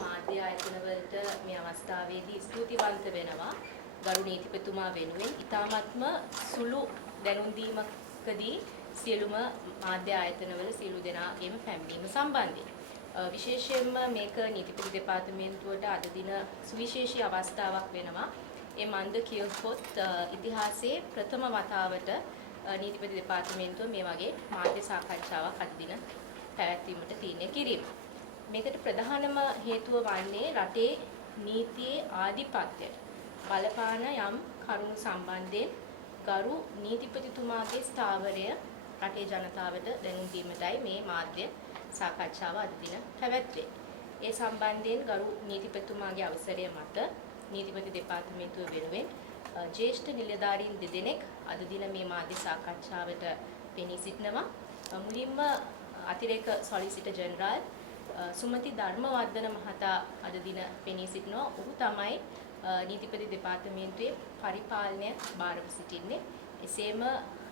මාධ්‍ය ආයතනවලට මේ අවස්ථාවේදී ස්තුතිවන්ත වෙනවා ගරු නීතිපතිතුමා වෙනුවෙන්. ඊ타මත්ම සුළු දැනුම් දීමකදී සියලුම මාධ්‍ය ආයතනවල සියලු දෙනාගේම පැමිණීම සම්බන්ධයෙන් විශේෂයෙන්ම මේක නීතිපති දෙපාර්තමේන්තුවට අද දින සුවිශේෂී අවස්ථාවක් වෙනවා. ඒ මන්ද කියොත් ඉතිහාසයේ ප්‍රථම වතාවට නීතිපති දෙපාර්තමේන්තුව මේ වගේ මාධ්‍ය සාකච්ඡාවක් අද දින පැවැත්වීමට තීරණය කිරීම. මේකට ප්‍රධානම හේතුව වන්නේ රටේ නීතියේ ආධිපත්‍යයට බලපාන යම් කරුණු සම්බන්ධයෙන් ගරු නීතිපතිතුමාගේ ස්ථාවරය රටේ ජනතාවට දැනුම් දීමටයි මේ මාධ්‍ය සාකච්ඡාව අද දින පැවැත්වේ. ඒ සම්බන්ධයෙන් ගරු නීතිපතිතුමාගේ අවසරය මත නීතිපති දෙපාර්තමේන්තුව වෙනුවෙන් ජ්‍යෙෂ්ඨ නිලධාරීන් දෙදෙනෙක් අද දින මේ මාධ්‍ය සාකච්ඡාවට පෙනී සිටිනවා. මුලින්ම අතිරේක සොලිසිටර් ජෙනරාල් සුමති ධර්මවර්ධන මහතා අද දින පෙනී සිටිනවා. ඔහු තමයි නීතිපති දෙපාර්තමේන්තුවේ පරිපාලනය භාරව සිටින්නේ. එසේම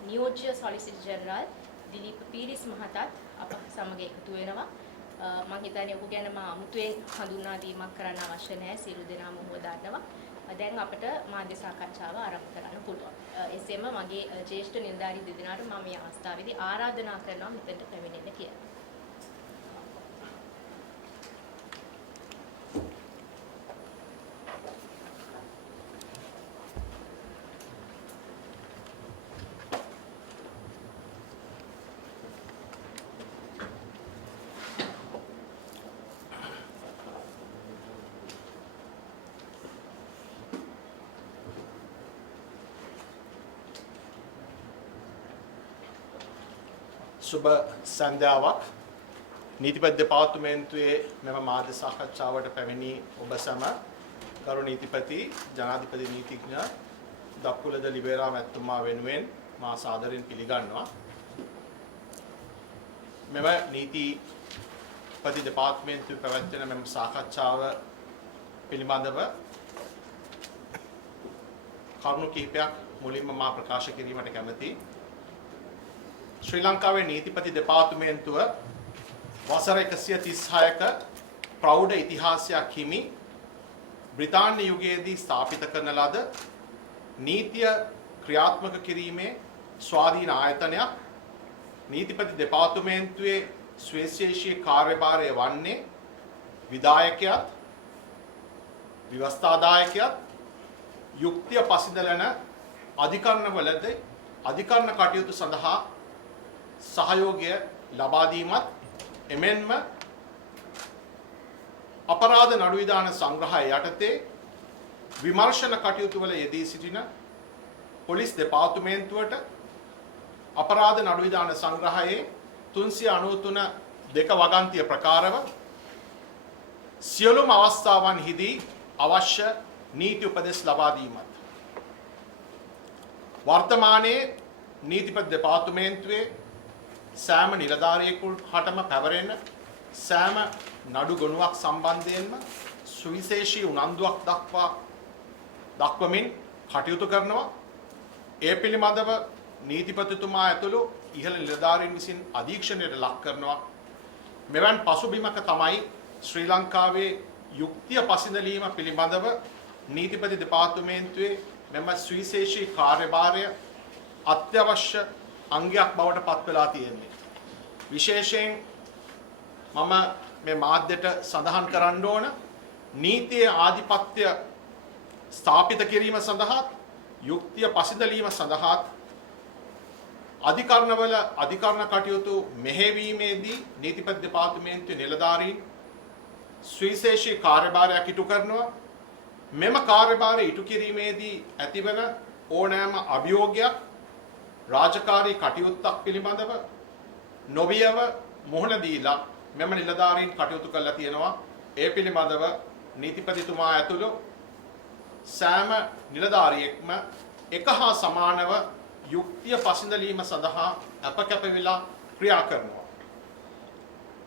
නියෝජ්‍ය සොලිසිටර් ජෙනරාල් දිලීප පීරිස් මහතාත් අප සමග එකතු වෙනවා. මම හිතන්නේ ඔහු ගැන මම අමුතුවෙන් හඳුන්වා දීමක් කරන්න අවශ්‍ය නැහැ. සියලු දෙනාම ඔහුව දන්නවා. දැන් අපිට මාධ්‍ය සාකච්ඡාව ආරම්භ කරන්න පුළුවන්. එසේම මගේ ජ්‍යෙෂ්ඨ නිලධාරී දෙදෙනාට මම මේ අවස්ථාවේදී ආරාධනා කරනවා මෙතනට පැමිණෙන්න කියලා. සුබ සන්ධ්‍යාවක් නීතිපති දෙපාර්තමේන්තුවේ මෙම මාධ්‍ය සාකච්ඡාවට පැමිණි ඔබ සැම ගරු නීතිපති ජනාධිපති නීතිඥ දක්කුලද ලිබේරා මැතිතුමා වෙනුවෙන් මා සාදරයෙන් පිළිගන්නවා. මෙම නීතිපති දෙපාර්තමේන්තුවේ පැවැත්වෙන මෙම සාකච්ඡාව පිළිබඳව කරුණු කිහිපයක් මුලින්ම මා ප්‍රකාශ කිරීමට කැමැතියි. ශ්‍රී ලංකාවේ නීතිපති දෙපාර්තමේන්තුව වසර 136ක ප්‍රෞಢ ඉතිහාසයක් හිමි බ්‍රිතාන්‍ය යුගයේදී ස්ථාපිත කරන ලද නීතිය ක්‍රියාත්මක කිරීමේ ස්වාධීන ආයතනයක්. නීතිපති දෙපාර්තමේන්තුවේ ස්වේච්ඡේශී කාර්යභාරය වන්නේ විධායකයාත් ව්‍යවස්ථාදායකයාත් යුක්තිය පසිඳලන අධිකරණවලදී අධිකරණ කටයුතු සඳහා සහයෝගය ලබා දීමත් එමෙන්ම අපරාධ නඩු විධාන සංග්‍රහය යටතේ විමර්ශන කටයුතු වල යෙදී සිටින පොලිස් දෙපාර්තමේන්තුවට අපරාධ නඩු විධාන සංග්‍රහයේ 393 දෙක වගන්තිය ප්‍රකාරව සියලුම අවස්ථාවන්හිදී අවශ්‍ය නීති උපදෙස් ලබා දීමත් වර්තමානයේ නීතිපති දෙපාර්තමේන්තුවේ සෑම නිලධාරියෙකුටම පැවරෙන සෑම නඩු ගොනුවක් සම්බන්ධයෙන්ම සුවිශේෂී උනන්දුවක් දක්වමින් කටයුතු කරනවා. ඒ පිළිබඳව නීතිපතිතුමා ඇතුළු ඉහළ නිලධාරීන් විසින් අධීක්ෂණයට ලක් කරනවා. මෙවන් පසුබිමක තමයි ශ්‍රී ලංකාවේ යුක්තිය පසිඳලීම පිළිබඳව නීතිපති දෙපාර්තමේන්තුවේ මෙම සුවිශේෂී කාර්යභාරය අත්‍යවශ්‍ය අංගයක් බවට පත් වෙලා තියෙන්නේ. විශේෂයෙන් මම මේ මාධ්‍යට සඳහන් කරන්න ඕන නීතියේ ආධිපත්‍ය ස්ථාපිත කිරීම සඳහා යුක්තිය පසිඳලීම සඳහා අධිකරණවල අධිකරණ කටයුතු මෙහෙයවීමේදී නීතිපති දෙපාර්තමේන්තුවේ නිලධාරීන් සුවිශේෂී කාර්යභාරයක් ඉටු කරනවා. මෙම කාර්යභාරය ඉටු කිරීමේදී ඇතිවන ඕනෑම අභියෝගයක් රාජකාරී කටයුත්තක් පිළිබඳව නොවියව මුහුණ දීලා මෙම නිලධාරීන් කටයුතු කරලා තියෙනවා. ඒ පිළිබඳව නීතිපතිතුමා ඇතුළු සෑම නිලධාරියෙක්ම එක හා සමානව යුක්තිය පසිඳලීම සඳහා අපකැප වෙලා ක්‍රියා කරනවා.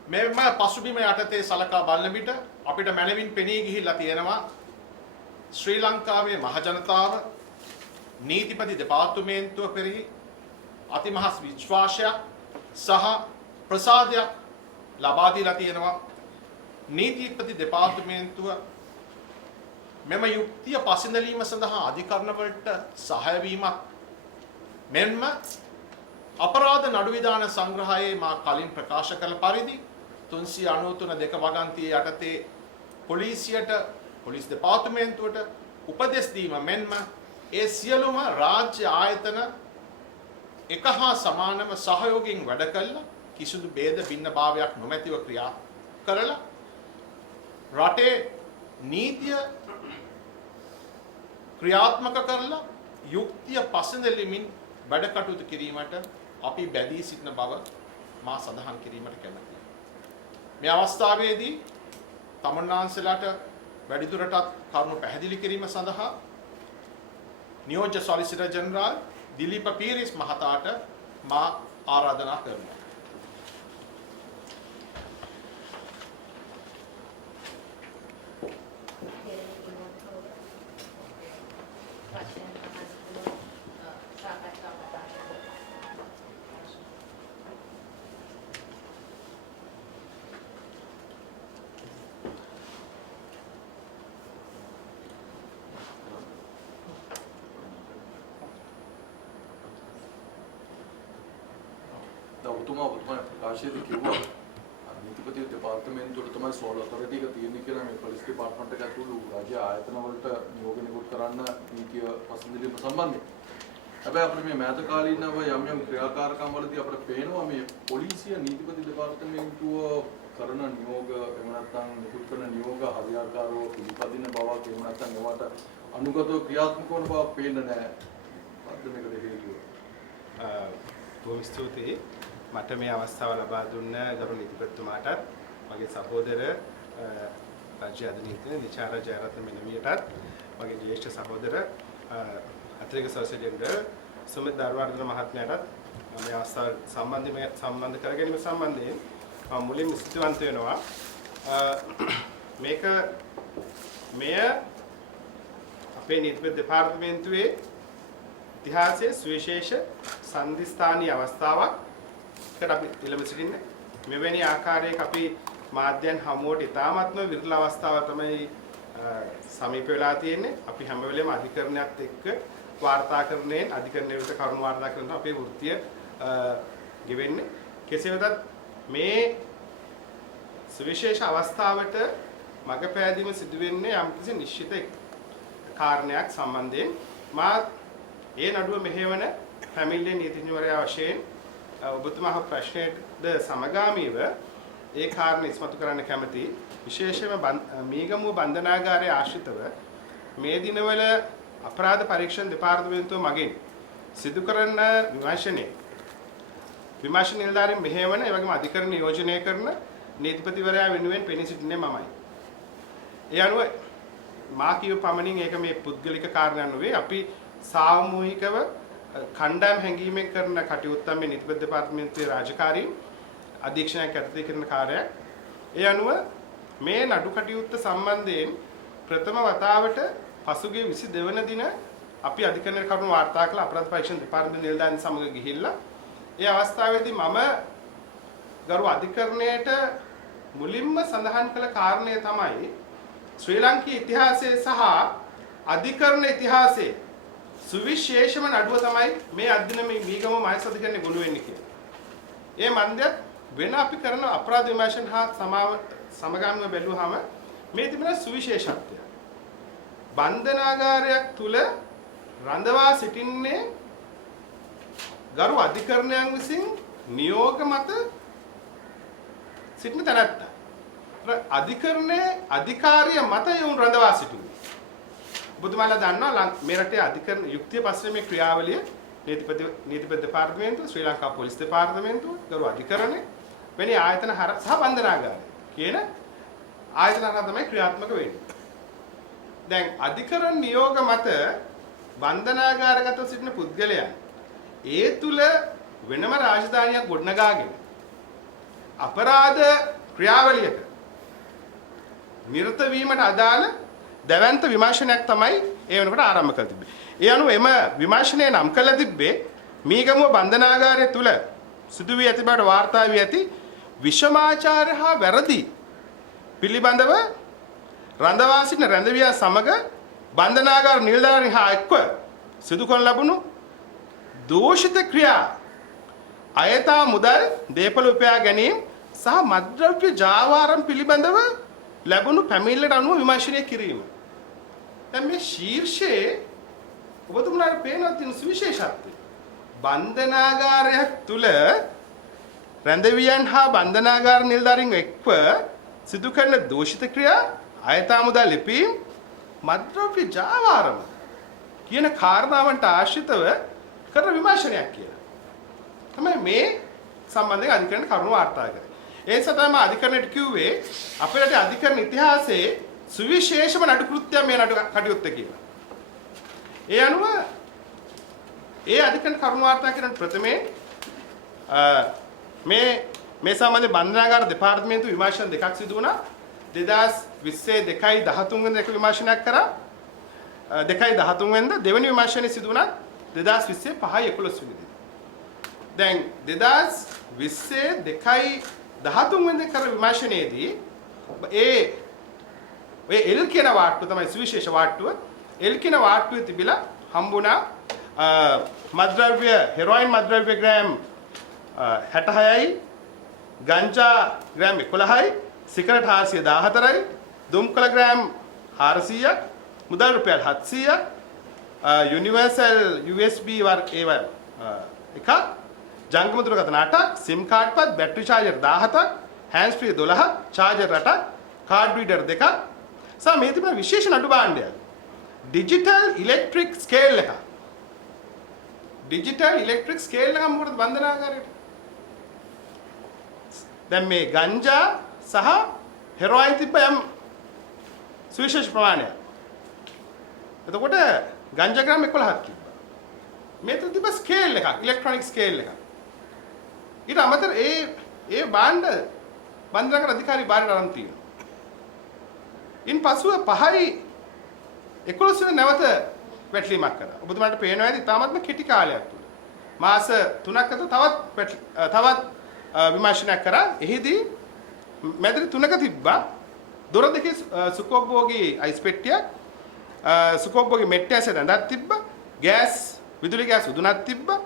මෙම පසුබිම යටතේ සලකා බලන විට අපිට මනවින් පෙනී ගිහිල්ලා තියෙනවා ශ්‍රී ලංකාවේ මහජනතාව නීතිපති දෙපාර්තමේන්තුව පෙරෙහි අතිමහත් විශ්වාසයක් සහ ප්‍රසාදයක් ලබා දීලා තියෙනවා. නීතිපති දෙපාර්තමේන්තුව මෙම යුක්තිය පසඳලීම සඳහා අධිකරණ වලට සහාය වීමත් මෙන්ම අපරාධ නඩු විධාන සංග්‍රහයේ මා කලින් ප්‍රකාශ කළ පරිදි 393 දෙක වගන්තිය යටතේ පොලිසියට පොලිස් දෙපාර්තමේන්තුවට උපදෙස් දීම මෙන්ම ඒ සියලුම රාජ්‍ය ආයතන එක හා සමානම සහයෝගයෙන් වැඩ කළා කිසිදු ભેද භින්නභාවයක් නොමැතිව ක්‍රියා කරලා රටේ නීතිය ක්‍රියාත්මක කරලා යුක්තිය පසඳෙලිමින් වැඩ කටයුතු කිරීමට අපි බැදී සිටින බව මා සඳහන් කිරීමට කැමැතියි. මේ අවස්ථාවේදී තමුන්නාන්සලාට වැඩිදුරටත් කරුණු පැහැදිලි කිරීම සඳහා නියෝජ්‍ය සොලිසිටර් ජෙනරාල් දිලීප පීරිස් මහතාට මා ආරාධනා කරනවා. ඔබතුමා ප්‍රකාශයේදී කිව්වා නීතිපති දෙපාර්තමේන්තුවට තමයි සෝල් ඔතොරිටි එක තියෙන්නේ කියලා මේ පොලිස් දෙපාර්තමේන්ට් එක ඇතුළු රාජ්‍ය ආයතන වලට නියෝග නිකුත් කරන්න නීතිය පසුබිම සම්බන්ධයෙන්. හැබැයි අපිට මේ මෑත කාලීනව යම් ක්‍රියාකාරකම් වලදී අපිට පේනවා මේ පොලිසිය නීතිපති දෙපාර්තමේන්තුව කරන නියෝග එහෙම නැත්නම් නිකුත් කරන නියෝග හරියාකාරව පිළිපදින බවක් එහෙම නැත්නම් ඒවට අනුගතව ක්‍රියාත්මක වන බවක් පේන්නේ නැහැ. අද මේකට හේතුව. බොහොම ස්තුතියි. මට මේ අවස්ථාව ලබා දුන්න ගරු නීතිපතිතුමාටත් මගේ සහෝදර රාජ්‍ය අධිනීතිඥ නිචාර ජයරත්න මෙනවියටත් මගේ ජ්‍යෙෂ්ඨ සහෝදර අතිරේක සොලිසිටර් සුමිත් දර්වර්ධන මහත්මයාටත් මේ අවස්ථාව සම්බන්ධ කර ගැනීම සම්බන්ධයෙන් මම මුලින්ම ස්තුතිවන්ත වෙනවා. මෙය අපේ නීතිපති දෙපාර්තමේන්තුවේ ඉතිහාසයේ සුවිශේෂ සන්ධිස්ථානීය අවස්ථාවක් අපි ඉලම සිටින්නේ. මෙවැනි ආකාරයක අපි මාධ්‍යයන් හමුවට ඉතාමත්ම විරල අවස්ථාවක් තමයි සමීප වෙලා තියෙන්නේ. අපි හැම වෙලේම අධිකරණයත් එක්ක වාර්තාකරණයෙන් අධිකරණය වෙත කරුණු වාර්තා කරන අපේ වෘත්තිය ගෙවෙන්නේ. කෙසේ වෙතත් මේ සුවිශේෂ අවස්ථාවට මඟ පෑදීම සිදු වෙන්නේ යම්කිසි නිශ්චිත කාරණයක් සම්බන්ධයෙන්. මා ඒ නඩුව මෙහෙවන පැමිණිලි නීතිඥවරයා වශයෙන් ඔබතුමා ප්‍රශ්නයේද සමගාමීව ඒ කාරණේ ඉස්මතු කරන්න කැමතියි. විශේෂයෙන්ම මීගමුව බන්ධනාගාරයේ ආශ්‍රිතව මේ දිනවල අපරාධ පරීක්ෂණ දෙපාර්තමේන්තුව මගින් සිදු කරන විමර්ශන නිලධාරීන් මෙහෙවන ඒ වගේම අධිකරණ නියෝජනය කරන නීතිපතිවරයා වෙනුවෙන් පෙනී සිටින්නේ මමයි. ඒ අනුව මා කියව පමණින් ඒක මේ පුද්ගලික කාරණයක් නෙවෙයි. අපි සාමූහිකව කණ්ඩායම් හැංගීමෙන් කරන කටයුත්ත මේ නීතිපති දෙපාර්තමේන්තුවේ රාජකාරීන් අධීක්ෂණයක් යටතේ කරන කාර්යයක්. ඒ අනුව මේ නඩු කටයුත්ත සම්බන්ධයෙන් ප්‍රථම වතාවට පසුගිය 22 වන දින අපි අධිකරණ කරුණු වාර්තා කළ අපරාධ පරීක්ෂණ දෙපාර්තමේන්තු නිලධාරීන් සමග ගිහිල්ලා ඒ අවස්ථාවේදී මම ගරු අධිකරණයට මුලින්ම සඳහන් කළ කාරණය තමයි ශ්‍රී ලංකීය ඉතිහාසයේ සහ අධිකරණ ඉතිහාසයේ සුවිශේෂම නඩුව තමයි මේ අද්දින මේ මීගම මහේස් අධිකරණේ ගොනු වෙන්නේ කියලා. ඒ මන්දයත් වෙන අපි කරන අපරාධ විමර්ශන හා සමගාමීව බැලුවාම මේ තිබෙන සුවිශේෂත්වය. බන්ධනාගාරයක් තුල රඳවා සිටින්නේ ගරු අධිකරණයන් විසින් නියෝග මත සිටින තැනැත්තා. අධිකරණයේ අධිකාරිය මත යොමු රඳවා සිටින්නේ. ඔබතුමාලා දන්නවා මේ රටේ අධිකරණ යුක්තිය පස්සේ මේ ක්‍රියාවලිය නීතිපති දෙපාර්තමේන්තුව, ශ්‍රී ලංකා පොලිස් දෙපාර්තමේන්තුව, ගරු අධිකරණය වැනි ආයතන සහ බන්ධනාගාරය කියන ආයතන හරහා තමයි ක්‍රියාත්මක වෙන්නේ. දැන් අධිකරණ නියෝග මත බන්ධනාගාරගත සිටින පුද්ගලයන් ඒ තුල වෙනම රාජධානියක් ගොඩනගාගෙන අපරාධ ක්‍රියාවලියක නිරත වීමට අදාළ දැවැන්ත විමර්ශනයක් තමයි ඒ වෙනකොට ආරම්භ කර තිබෙන්නේ. ඒ අනුව එම විමර්ශනය නම් කළ තිබ්බේ මීගමුව බන්ධනාගාරය තුල සිදු වී ඇති බවට වාර්තා වී ඇති විෂමාචාර හා වැරදි පිළිබඳව රඳවා සිටින රැඳවියා සමග බන්ධනාගාර නිලධාරීන් හා එක්ව සිදු කරන ලබුණු දෝෂිත ක්‍රියා අයථා මුදල් දේපල උපයා ගැනීම සහ මද්ද්‍රව්‍ය ජාවාරම් පිළිබඳව ලැබුණු පැමිණිල්ලට අනුව විමර්ශනය කිරීම. දැන් මේ ශීර්ෂයේ ඔබතුමාට පේනවා තියෙන සුවිශේෂත්වය. බන්ධනාගාරයක් තුල රැඳවියන් හා බන්ධනාගාර නිලධාරීන් එක්ව සිදු කරන දෝෂිත ක්‍රියා අයථා මුදල් ලිපීම් මද්ද්‍රව්‍ය ජාවාරම කියන කාරණාවන්ට ආශ්‍රිතව කරන විමර්ශනයක් කියලා. තමයි මේ සම්බන්ධයෙන් අධිකරණ කරුණු වාර්තා කරේ. ඒ නිසා තමයි අධිකරණයට කිව්වේ අපේ රටේ අධිකරණ ඉතිහාසයේ සුවිශේෂම නඩු කෘත්‍යය මේ නඩු කටයුත්ත කියලා. ඒ අනුව ඒ අධිකරණ කරුණු වාර්තා කරන ප්‍රථමයෙන් මේ සම්බන්ධ බන්ධනාගාර දෙපාර්තමේන්තුව විමර්ශන දෙකක් සිදු වුණා. 2020 2/13 වෙනිදා එක විමර්ශනයක් කරා. 2/13 වෙනිදා දෙවෙනි විමර්ශනය සිදු වුණා 2020 5/11 වෙනිදා. දැන් 2020 2/13 වෙනිදා කරන විමර්ශනයේදී ඔය එල් කියන වාට්ටුව තමයි සුවිශේෂ වාට්ටුව. එල් කියන වාට්ටුවේ තිබිලා හම්බුණා මද්ද්‍රව්‍ය හෙරොයින් මද්ද්‍රව්‍ය ග්‍රෑම් 66යි ගංජා ග්‍රෑම් 11යි සිගරට් 414යි දුම්කල ග්‍රෑම් 400ක් මුදල් රුපියල් 700ක් යුනිවර්සල් USB ඒවා එකක් ජංගම දුරකථන 8ක් සිම් කාඩ් පත් බැටරි චාර්ජර් 17ක් හෑන්ඩ්ස් ෆ්‍රී 12ක් චාර්ජර් 8ක් කාඩ් රීඩර් 2ක් සම මේ තිබෙන විශේෂ නඩු භාණ්ඩයක් ඩිජිටල් ඉලෙක්ට්‍රික් ස්කේල් එක ඩිජිටල් ඉලෙක්ට්‍රික් ස්කේල් එක මොකටද බන්ධනාගාරයට දැන් මේ ගංජා සහ හෙරොයින් තිබ්බ යම් සුවිශේෂ ප්‍රමාණයක් එතකොට ගංජා ග්‍රෑම් 11ක් තිබ්බා මේ තිබ්බ ස්කේල් එකක් ඉලෙක්ට්‍රොනික ස්කේල් එකක් ඊට අමතර ඒ භාණ්ඩ බන්ධනාගාර අධිකාරී බාරට අරන් තියෙනවා ඉන් පසුව 5/11 නැවත වැටලීමක් කරා. ඔබතුමාට පේනවා ඇති තාමත්ම කෙටි කාලයක් තුල. මාස 3ක් තවත් විමර්ශනයක් කරා. එහිදී මැදිරි 3ක තිබ්බා. දොර දෙකේ සුකෝබ්බෝගේ අයිස් පෙට්ටියක්, සුකෝබ්බෝගේ මෙට්ටය ඇස දඬක් තිබ්බා. ගෑස්, විදුලි ගෑස් උදුනක් තිබ්බා.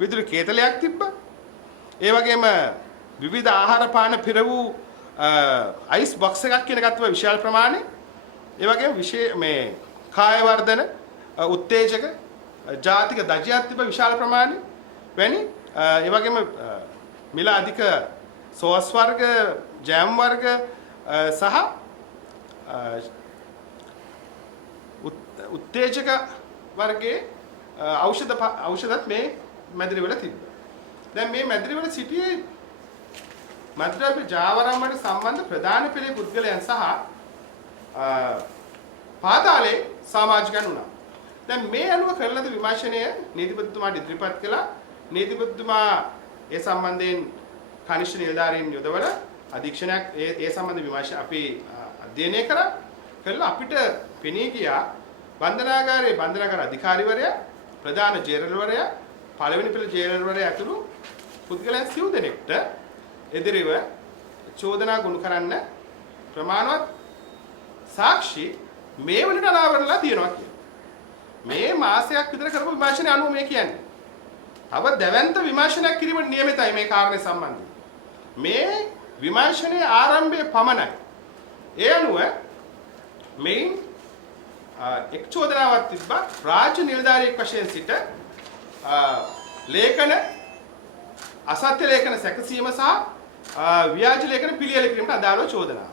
විදුලි කේතලයක් තිබ්බා. ඒ වගේම විවිධ ආහාර පාන පිර වූ අයිස් බොක්ස් එකක් කියන එකත් විශාල ප්‍රමාණය. ඒ වගේම මේ කාය වර්ධන උත්තේජක ජාතික දජයක් තිබ්බ විශාල ප්‍රමාණය. වැනි ඒ වගේම මිල අධික සෝස් වර්ග, ජෑම් වර්ග සහ උත්තේජක වර්ගයේ ඖෂධත් මේ මැදිරි වල තිබ්බා. දැන් මේ මැදිරි වල සිටියේ මද්ද්‍රව්‍ය ජාවාරම් වලට සම්බන්ධ ප්‍රධාන පෙළේ පුද්ගලයන් සහ පාතාලේ සමාජිකයන් වුණා. දැන් මේ අනුව කරන ලද විමර්ශනය නීතිපතිතුමාට ඉදිරිපත් කළා. නීතිපතිතුමා ඒ සම්බන්ධයෙන් කනිෂ්ඨ නිලධාරීන් යොදවලා අධීක්ෂණයක් ඒ සම්බන්ධ විමර්ශන අපි අධ්‍යයනය කරා. කළා අපිට පෙනී ගියා බන්ධනාගාර අධිකාරිවරයා, ප්‍රධාන ජේරල්වරයා, පළවෙනි පෙළ ජේරල්වරයා ඇතුළු පුද්ගලයන් සිව් දෙනෙක්ට එදිරිව චෝදනා ගොනු කරන්න ප්‍රමාණවත් සාක්ෂි මේ වලට අනාවරණලා තියෙනවා කියලා. මේ මාසයක් විතර කරපු විමර්ශනය අනුව මේ කියන්නේ. තව දැවැන්ත විමර්ශනයක් කිරීමට නියමිතයි මේ කාරණේ සම්බන්ධයෙන්. මේ විමර්ශනයේ ආරම්භය පමණයි. ඒ අනුව මේ එක් චෝදනාවක් තිබ්බා රාජ්‍ය නිලධාරියෙක් වශයෙන් සිට ලේඛන අසත්‍ය ලේඛන සැකසීම සහ ව්‍යාජ ලේඛන පිළියෙල කිරීමට අදාළව චෝදනාව.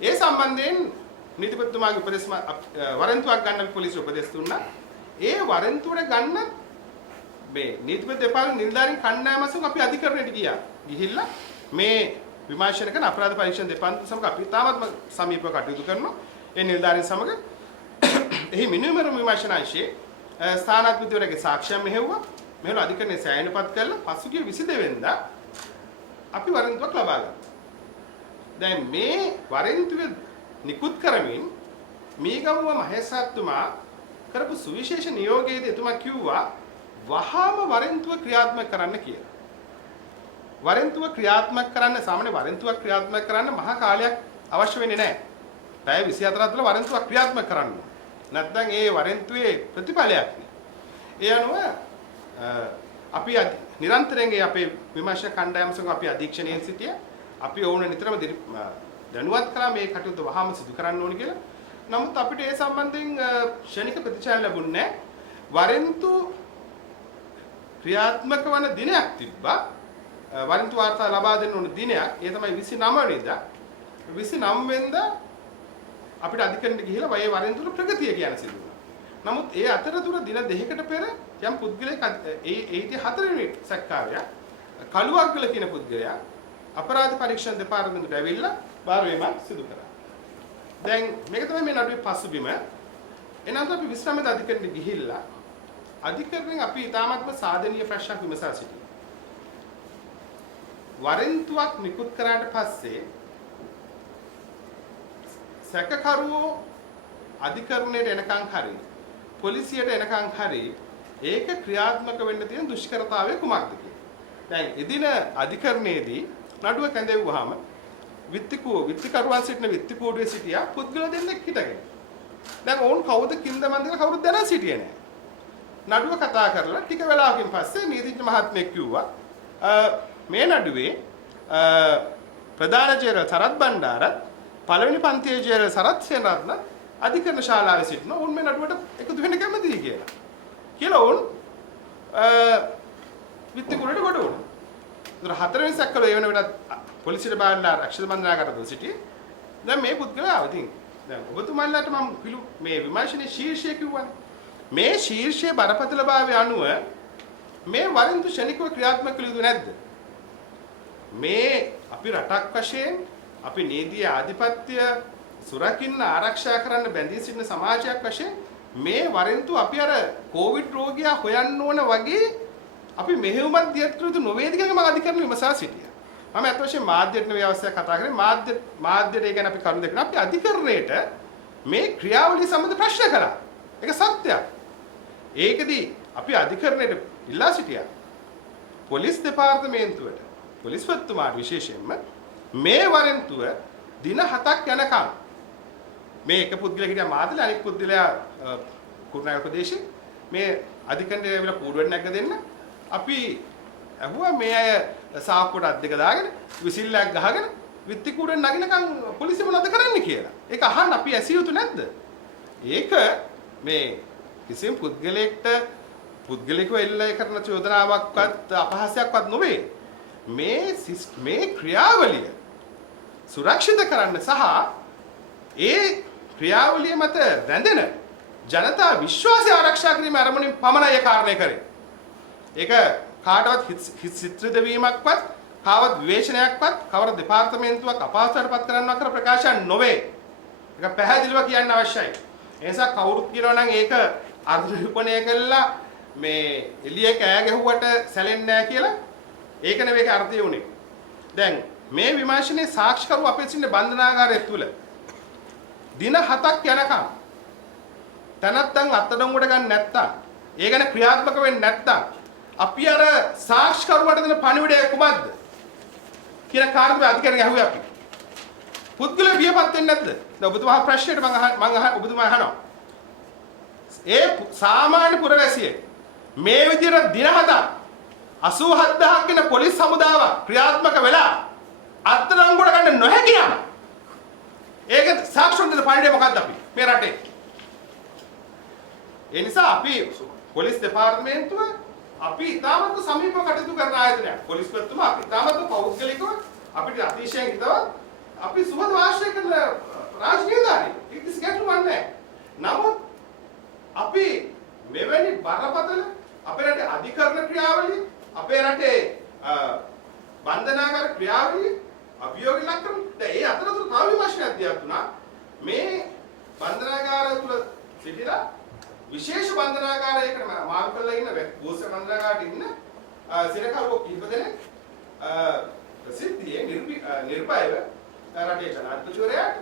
ඒ සම්බන්ධයෙන් නීතිපතිතුමාගේ උපදෙස් වරෙන්තුවක් ගන්න පොලිසිය උපදෙස් දුන්නා. ඒ වරෙන්තුවට ගන්න මේ නීතිපති දෙපාර්තමේන්තු නිලධාරීන් කණ්ඩායමෙන් අපි අධිකරණයට ගියා. ගිහිල්ලා මේ විමර්ශන කරන අපරාධ පරීක්ෂණ දෙපාර්තමේන්තුව සමග අපි තාමත්ම සමීපව කටයුතු කරනවා. ඒ නිලධාරීන් සමග එහි මිනිමෙරුම් විමර්ශනාංශයේ ස්ථානාධිපතිවරයාගේ සාක්ෂියන් මෙහෙව්වා. මෙහෙම අධිකරණයේ සෑයනපත් කළා. පසුගිය 22 වෙනිදා අපි වරෙන්තුවක් ලබා ගත්තා. දැන් මේ වරෙන්තුවේ නිකුත් කරමින් මීගමුව මහේසත්තුමා කරපු සුවිශේෂ නියෝගයේදී එතුමා කිව්වා වහාම වරෙන්තුව ක්‍රියාත්මක කරන්න කියලා. වරෙන්තුව ක්‍රියාත්මක කරන්න සාමාන්‍ය වරෙන්තුවක් ක්‍රියාත්මක කරන්න මහා කාලයක් අවශ්‍ය වෙන්නේ නැහැ. පැය 24ක් තුළ වරෙන්තුවක් ක්‍රියාත්මක කරන්න ඕන. නැත්නම් ඒ වරෙන්තුවේ ප්‍රතිඵලයක් නෑ. ඒ අනුව අපි නිරන්තරයෙන් අපේ විමර්ශන කණ්ඩායම සමග අපි අධීක්ෂණයෙන් සිටියා. අපි ඕන නිතරම දැනුවත් කරා මේ කටයුතු වහාම සිදු කරන්න ඕනි කියලා. නමුත් අපිට ඒ සම්බන්ධයෙන් ක්ෂණික ප්‍රතිචාර ලැබුණේ නැහැ. වරෙන්තු ක්‍රියාත්මක වන දිනයක් තිබ්බා. වරෙන්තු වාර්තා ලබා දෙන්න ඕන දිනයක්. ඒ තමයි 29 වෙනිදා. 29 වෙනිදා අපිට අධිකරණයට ගිහිලා වයේ වරෙන්තුට ප්‍රගතිය කියන සිදු වුණා. නමුත් ඒ අතරතුර දින දෙකකට පෙර යම් පුද්ගලයෙක් ඒ 4 වෙනි සැකකාරයා කළුවක්ගල කියන පුද්ගලයා අපරාධ පරීක්ෂණ දෙපාර්තමේන්තුවට ඇවිල්ලා බාර වීමක් සිදු කරා. දැන් මේක තමයි මේ නඩුවේ පසුබිම. එනනම් අපි විශ්‍රාමිත අධිකරණයට ගිහිල්ලා අධිකරණයෙන් අපි ඉතාමත්ම සාධනීය ප්‍රශ්නක් විමසා සිටියා. වරෙන්තුවක් නිකුත් කරාට පස්සේ සැකකරුවෝ අධිකරණයට එනකන් හරි පොලිසියට එනකන් හරි ඒක ක්‍රියාත්මක වෙන්න තියෙන දුෂ්කරතාවය කුමක්ද කියලා. දැන් එදින අධිකරණයේදී නඩුව කැඳෙව්වහම විත්තිකරුවන් සිටින විත්තිකෝඩුවේ සිටියා පුද්ගල දෙන්නෙක් හිටගෙන. දැන් ඔවුන් කවුද කින්ද මන්ද කියලා කවුරුත් දැන සිටියේ නැහැ. නඩුව කතා කරලා ටික වෙලාවකින් පස්සේ නීතිඥ මහත්මයෙක් කිව්වා මේ නඩුවේ ප්‍රධාන ජේරල් සරත් බණ්ඩාරත් පළවෙනි පන්තියේ ජේරල් සරත් සේනරත්න අධිකරණ ශාලාවේ සිටින උන් මේ නඩුවට එකතු වෙන්න කැමතියි කියලා. කියලා උන් විත්තිකුරට කොට උනා. ඒතර හතරවෙනි සැකකල ඒ වෙන වෙනත් පොලිසියට බාරලා රක්ෂිත බන්ධනාගාරයට සිටි. දැන් මේ පුද්ගලයා ඉතින් දැන් ඔබතුමාලාට මම මේ විමර්ශනයේ ශීර්ෂය කිව්වනේ. මේ ශීර්ෂයේ බරපතලභාවය අනුව මේ වරින්තු ශනිකව ක්‍රියාත්මක කළ යුතු නැද්ද? මේ අපි රටක් වශයෙන් අපි නීතිය ආධිපත්‍ය සුරකින්න ආරක්ෂා කරන්න බැඳී සිටින සමාජයක් වශයෙන් මේ වරින්තු අපි අර කොවිඩ් රෝගියා හොයන්න ඕන වගේ අපි මෙහෙයුමක් දියත් කළ යුතු නොවේද කියලා මම අධිකරණ විමසා සිටියා. මම අත් වශයෙන් මාධ්‍යට නෙවෙයි අවස්ථාවක් කතා කරේ මාධ්‍යට ඒ ගැන අපි කරුණු දෙකන අපි අධිකරණයට මේ ක්‍රියාවලිය සම්බන්ධ ප්‍රශ්න කළා. ඒක සත්‍යයක්. ඒකදී අපි අධිකරණයට ඉල්ලා සිටියා පොලිස් දෙපාර්තමේන්තුවට පොලිස්පතිතුමාට විශේෂයෙන්ම මේ වරෙන්තුව දින 7ක් යනකම් මේ එක පුද්ගලයෙක් හිටියා මාතලේ අනෙක් පුද්ගලයා කුරුණෑගල ප්‍රදේශයේ මේ අධිකරණයේ ඇවිල්ලා කූඩුවට නැග දෙන්න අපි අහුවා මේ අය සාක්කුවට අත් දෙක දාගෙන විසිල්ලක් ගහගෙන විත්ති කූඩුවෙන් නගිනකම් පොලිසිය මොනවද කරන්නේ කියලා. ඒක අහන්න අපි ඇසිය යුතු නැද්ද? ඒක මේ කිසිම පුද්ගලිකව එල්ල කරන චෝදනාවක්වත් අපහාසයක්වත් නොවේ. මේ ක්‍රියාවලිය සුරක්ෂිත කරන්න සහ ඒ ක්‍රියාවලිය මත රැඳෙන ජනතා විශ්වාසය ආරක්ෂා කිරීම අරමුණින් පමණයි ඒ කාරණය කරේ. ඒක කාටවත් හිත සිත්‍රිත වීමක්වත් කාවත් විවේචනයක්වත් කවර දෙපාර්තමේන්තුවක් අපහසුතාවටපත් කරන්නවක් කර ප්‍රකාශයක් නොවේ. ඒක පැහැදිලිව කියන්න අවශ්‍යයි. ඒ නිසා කවුරුත් කියනවා නම් ඒක අනුරූපණය කළා මේ එළිය කෑ ගැහුවට සැලෙන්නේ නැහැ කියලා ඒක නෙවෙයි ඒක අර්ථය උනේ. දැන් මේ විමර්ශනයේ සාක්ෂිකරු අපේ සිටින බන්ධනාගාරය තුල දින 7ක් යනකම් තනත්තන් අත්අඩංගුවට ගන්න නැත්තම් ඒ ගැන ක්‍රියාත්මක වෙන්නේ නැත්තම් අපි අර සාක්ෂිකරුවට දෙන පණිවිඩය කුමක්ද කියන කාරණේ අධිකරණය අහුවේ අපි. පුද්ගලයා බියපත් වෙන්නේ නැද්ද? දැන් ඔබතුමා ප්‍රශ්නෙට මම ඔබතුමා අහනවා. ඒ සාමාන්‍ය පුරවැසියෙක් මේ විදිහට දින 7ක් 87000ක් වෙන පොලිස් හමුදාවක් ක්‍රියාත්මක වෙලා අත්අඩංගුවට ගන්න නොහැකි නම් ඒක සාක්ෂි දෙන්න පණිවිඩය මොකක්ද අපි මේ රටේ? ඒ නිසා අපි පොලිස් දෙපාර්තමේන්තුව අපි ඉතාමත් සමීපව කටයුතු කරන ආයතනයක්. පොලිස්පතිතුමා අපි ඉතාමත් පෞද්ගලිකව අපිට අතිශයින් හිතවත් අපි සුබද වාශ්‍රය කරන රාජනීතිඥයෙක්. ඒක කිසි ගැටලුවක් නැහැ. නමුත් අපි මෙවැනි බරපතල අපේ රටේ අධිකරණ ක්‍රියාවලිය, අපේ රටේ බන්ධනාගාර ක්‍රියාවලිය අභියෝග ලක්කම් දැන් ඒ අතරතුර තව විමර්ශනයක් දියත් වුණා. මේ බන්ධනාගාරය තුල සිටින විශේෂ බන්ධනාගාරයකට මාරු කරලා ඉන්න පෝස්ට් බන්ධනාගාරයට ඉන්න සෙනකරුවෝ කිහිප දෙනෙක් ප්‍රසිද්ධියේ නිර්භයව රටේ ජනාධිපතිවරයාට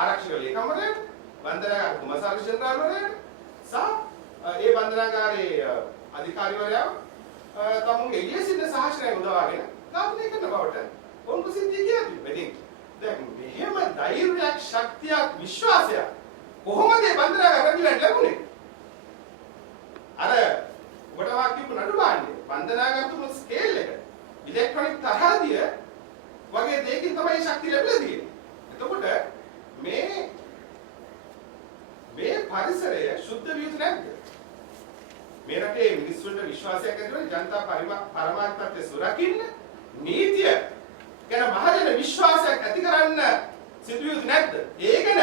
ආරක්ෂක ලේකම්වරයාට බන්ධනාගාර කුමාරසාරි ජනරාල්වරයාට සහ ඒ බන්ධනාගාරයේ අධිකාරිවරයා තමුන් එළියේ සිටින සහචරයන් උදවාගෙන ඝාතනය කරන බවට ඔවුන් ප්‍රසිද්ධිය කියති. ඉතින් දැන් මෙහෙම ධෛර්යයක්, ශක්තියක්, විශ්වාසයක් කොහොමද මේ බන්ධනාගාර රැකියාවට ලැබුණේ? අර ඔබට වා කියපු නඩු බාන්නේ බන්ධනාගාර තුන ස්කේල් එක ඉලෙක්ට්‍රොනික තරහදිය වගේ දෙයකින් තමයි ශක්තිය ලැබිලා තියෙන්නේ. එතකොට මේ පරිසරය සුද්ධ විය යුතු නැද්ද? මේ රටේ මිනිස්සුන්ට විශ්වාසයක් ඇති වෙන ජනතා පරමාර්ථය සුරකින්න නීතිය ගැන මහජන විශ්වාසයක් ඇති කරන්න සිදු විය යුතු නැද්ද? ඒකන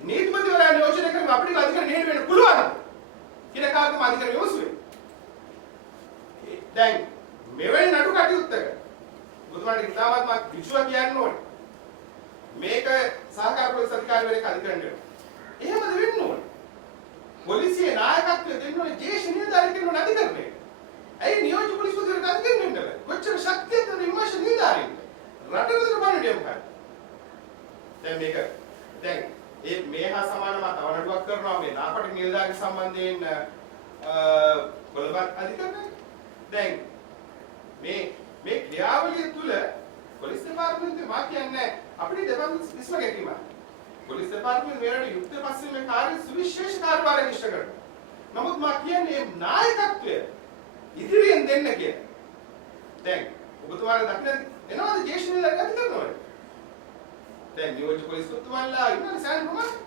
නීතිපතිවරයා නියෝජනය කරන අපිට අධිකරණ හේතු වෙන්න පුළුවන් කියන කාර්යම අධිකරණ යොමුසුවේ. දැන් මෙවැනි නඩු කටයුත්තක බුදුමාණන් ඉතාමත්ම විචුව කියන්න ඕනේ. මේක සහකාර පොලිස් අධිකාරිවරයෙක් අධිකරණයට වෙනවා. එහෙමද වෙන්න ඕනේ? පොලිසියේ නායකත්වය දෙන්න ඕනේ ජ්‍යෙෂ්ඨ නිලධාරී කෙනෙකුට අධිකරණයට. ඇයි නියෝජ්‍ය පොලිස්පතිවරයෙක් අධිකරණයට බෑ? කොච්චර ශක්තියද විමර්ශ නිලධාරීන්ට? රටවල බලන්නේ මොකක්ද? දැන් මේ හා සමානව තව නඩුවක් කරනවා මේ නාපටික නිලධාරී සම්බන්ධයෙන් කොළඹ අධිකරණය. දැන් මේ ක්‍රියාවලිය තුල පොලිස් දෙපාර්තමේන්තුවේ මා කියන්නේ අපිට දෙපැත්ත විශ්ව ගැටීමක්. පොලිස් දෙපාර්තමේන්තුවේ මෙරට යුක්ත පස්සේ මේ කාර්ය සුවිශේෂ කාර්යභාරයක් ඉෂ්ට කරනවා. නමුත් මා කියන්නේ නායකත්වය ඉදිරියෙන් දෙන්න කියලා. දැන් ඔබතුමාලා දකින්න එනවාද ජ්‍යෙෂ්ඨ නිලධාරී අධිකරණවල? දැන් නියෝජ්‍ය පොලිස්පතිතුමාලා ඉන්නනේ සෑහෙන ප්‍රමාණයක්.